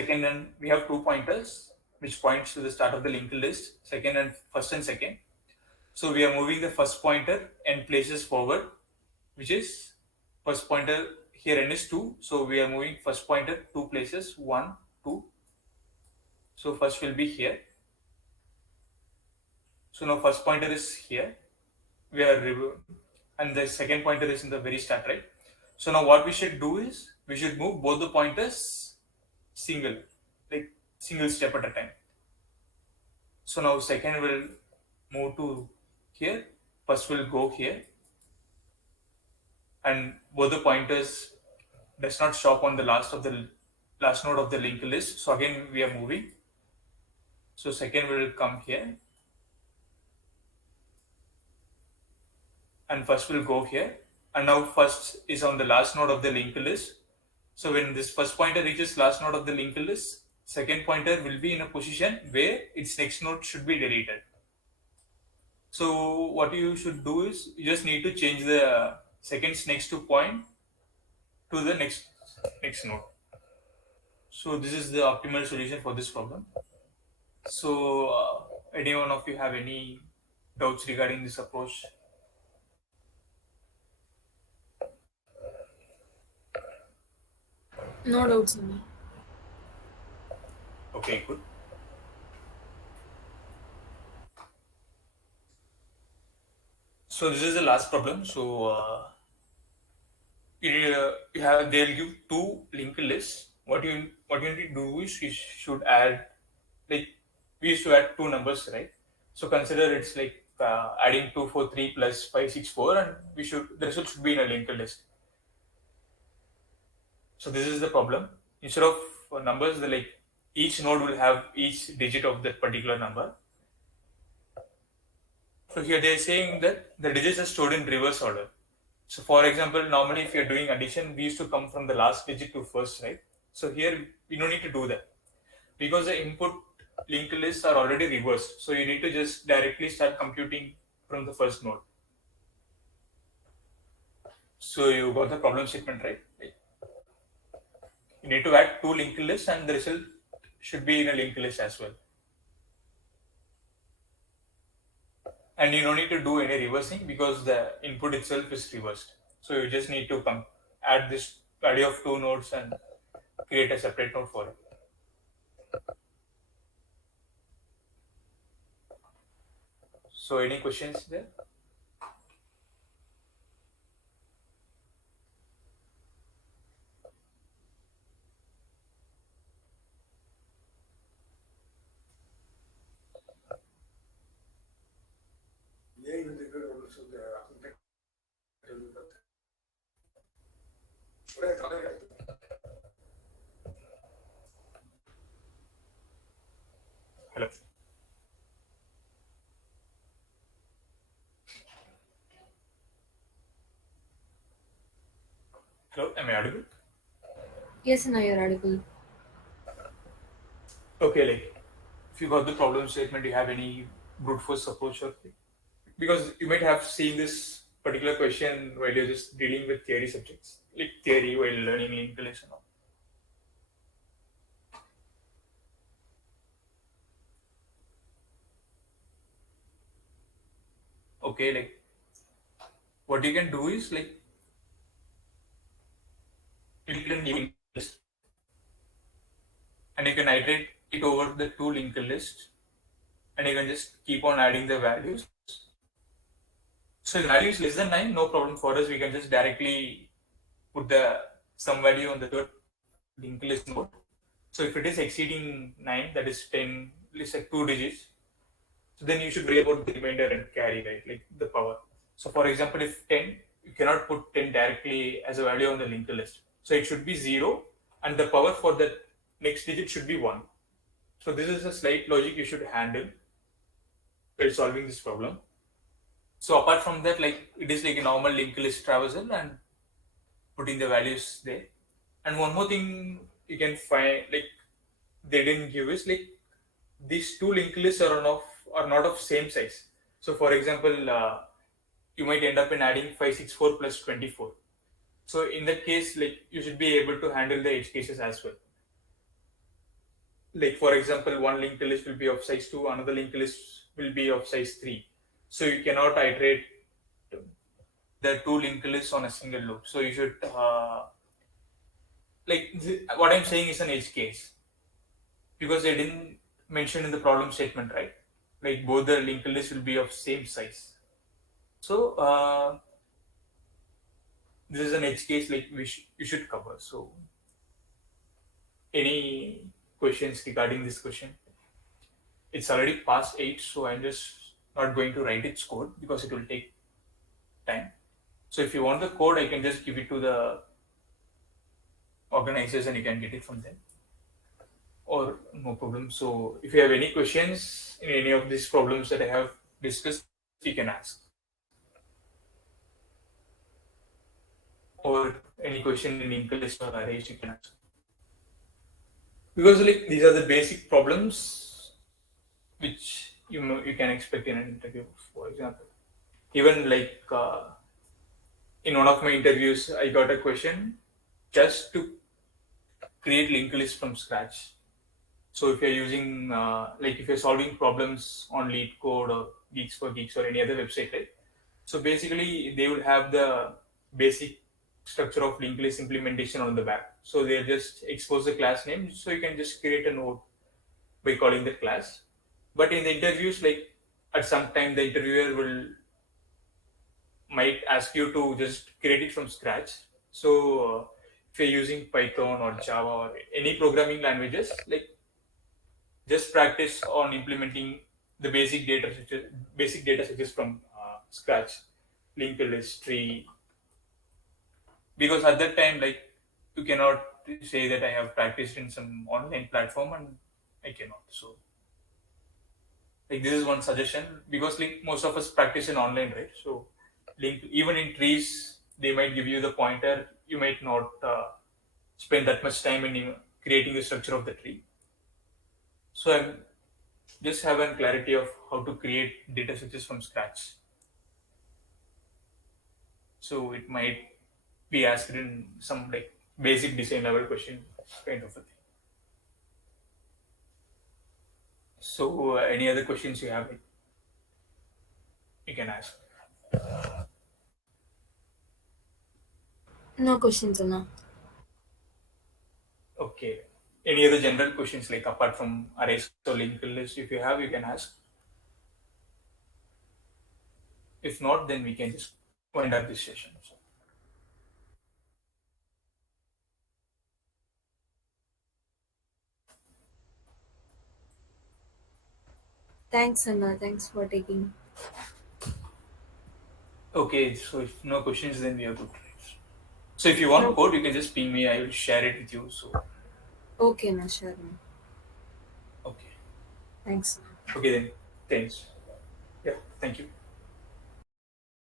second and we have 2 pointers which points to the start of the linked list, second and first and second. So we are moving the first pointer n places forward, which is first pointer here n is 2. So we are moving first pointer 2 places, 1, 2. So first will be here. So now first pointer is here. We are and the second pointer is in the very start, right? So now what we should do is we should move both the pointers single step at a time. So now second will move to here, first will go here, and both the pointers does not stop on the last node of the linked list. So again we are moving. So second will come here and first will go here, and now first is on the last node of the linked list. So when this first pointer reaches last node of the linked list, second pointer will be in a position where its next node should be deleted. So what you should do is you just need to change the seconds next to point to the next node. So this is the optimal solution for this problem. So anyone of you have any doubts regarding this approach? No doubts. Okay, good. So this is the last problem. So they'll give 2 linked lists. What you need to do is you should add, like we used to add 2 numbers, right? So consider it's like adding 2, 4, 3 plus 5, 6, 4, and the result should be in a linked list. So this is the problem. Instead of numbers, each node will have each digit of that particular number. So here they are saying that the digits are stored in reverse order. So for example, normally if you're doing addition, we used to come from the last digit to first, right? So here we don't need to do that because the input linked lists are already reversed. So you need to just directly start computing from the first node. So you got the problem statement, right? You need to add 2 linked lists and the result should be in a linked list as well. and you don't need to do any reversing because the input itself is reversed. So you just need to add this value of two nodes and create a separate node for it. So any questions there? Hello. Hello, am I audible? Yes, now you're audible. Okay, like if you got the problem statement, do you have any brute force approach or because you might have seen this particular question while you're just dealing with theory subjects, like theory while learning English and all. Okay, like what you can do is like you can link list and you can iterate it over the two linked lists and you can just keep on adding the values. So if the value is less than 9, no problem for us. We can just directly put the some value on the third linked list node. So if it is exceeding 9, that is 10, it's like 2 digits. So then you should worry about the remainder and carry, right? Like the power. So for example, if 10, you cannot put 10 directly as a value on the linked list. So it should be 0 and the power for the next digit should be 1. So this is a slight logic you should handle while solving this problem. So apart from that, like it is like a normal linked list traversal and putting the values there. And one more thing you can find, like they didn't give is like these two linked lists are not of same size. So for example, you might end up in adding 564 plus 24. So in that case, like you should be able to handle the edge cases as well. Like for example, one linked list will be of size 2, another linked list will be of size 3. So you cannot iterate the two linked lists on a single loop. So you should what I'm saying is an edge case because they didn't mention in the problem statement, right? Like both the linked lists will be of same size. So this is an edge case like you should cover. So any questions regarding this question? It's already past 8, so I'm just not going to write its code because it will take time. So if you want the code, I can just give it to the organizers and you can get it from them. Or no problem. So if you have any questions in any of these problems that I have discussed, you can ask. Or any question in English or arrays, you can ask. Because like these are the basic problems which you can expect in an interview. For example, even like in one of my interviews, I got a question just to create linked list from scratch. So if you're using like if you're solving problems on Lead Code or Geeks for Geeks or any other website, right? So basically, they will have the basic structure of linked list implementation on the back. So they just expose the class name, so you can just create a node by calling that class. But in the interviews, like at some time, the interviewer will might ask you to just create it from scratch. So if you're using Python or Java or any programming languages, like just practice on implementing the basic data structures from scratch, linked list tree. Because at that time, like you cannot say that I have practiced in some online platform and I cannot. So like this is one suggestion because like most of us practice in online, right? So link even in trees, they might give you the pointer. You might not spend that much time in creating the structure of the tree. So I'm just have a clarity of how to create data structures from scratch. So it might be asked in some like basic design level question kind of a thing. So any other questions you have? you can ask. No questions, Anna. Okay. Any other general questions like apart from arrays or linked list? If you have, you can ask. If not, then we can just wind up this session. So, Thanks, Anna. Thanks for taking. okay. So if no questions, then we are good. So if you want No. code, you can just ping me. I will share it with you. So Okay, Anna. Sure. Anna. okay. Thanks. Okay then. Thanks. Yeah. Thank you.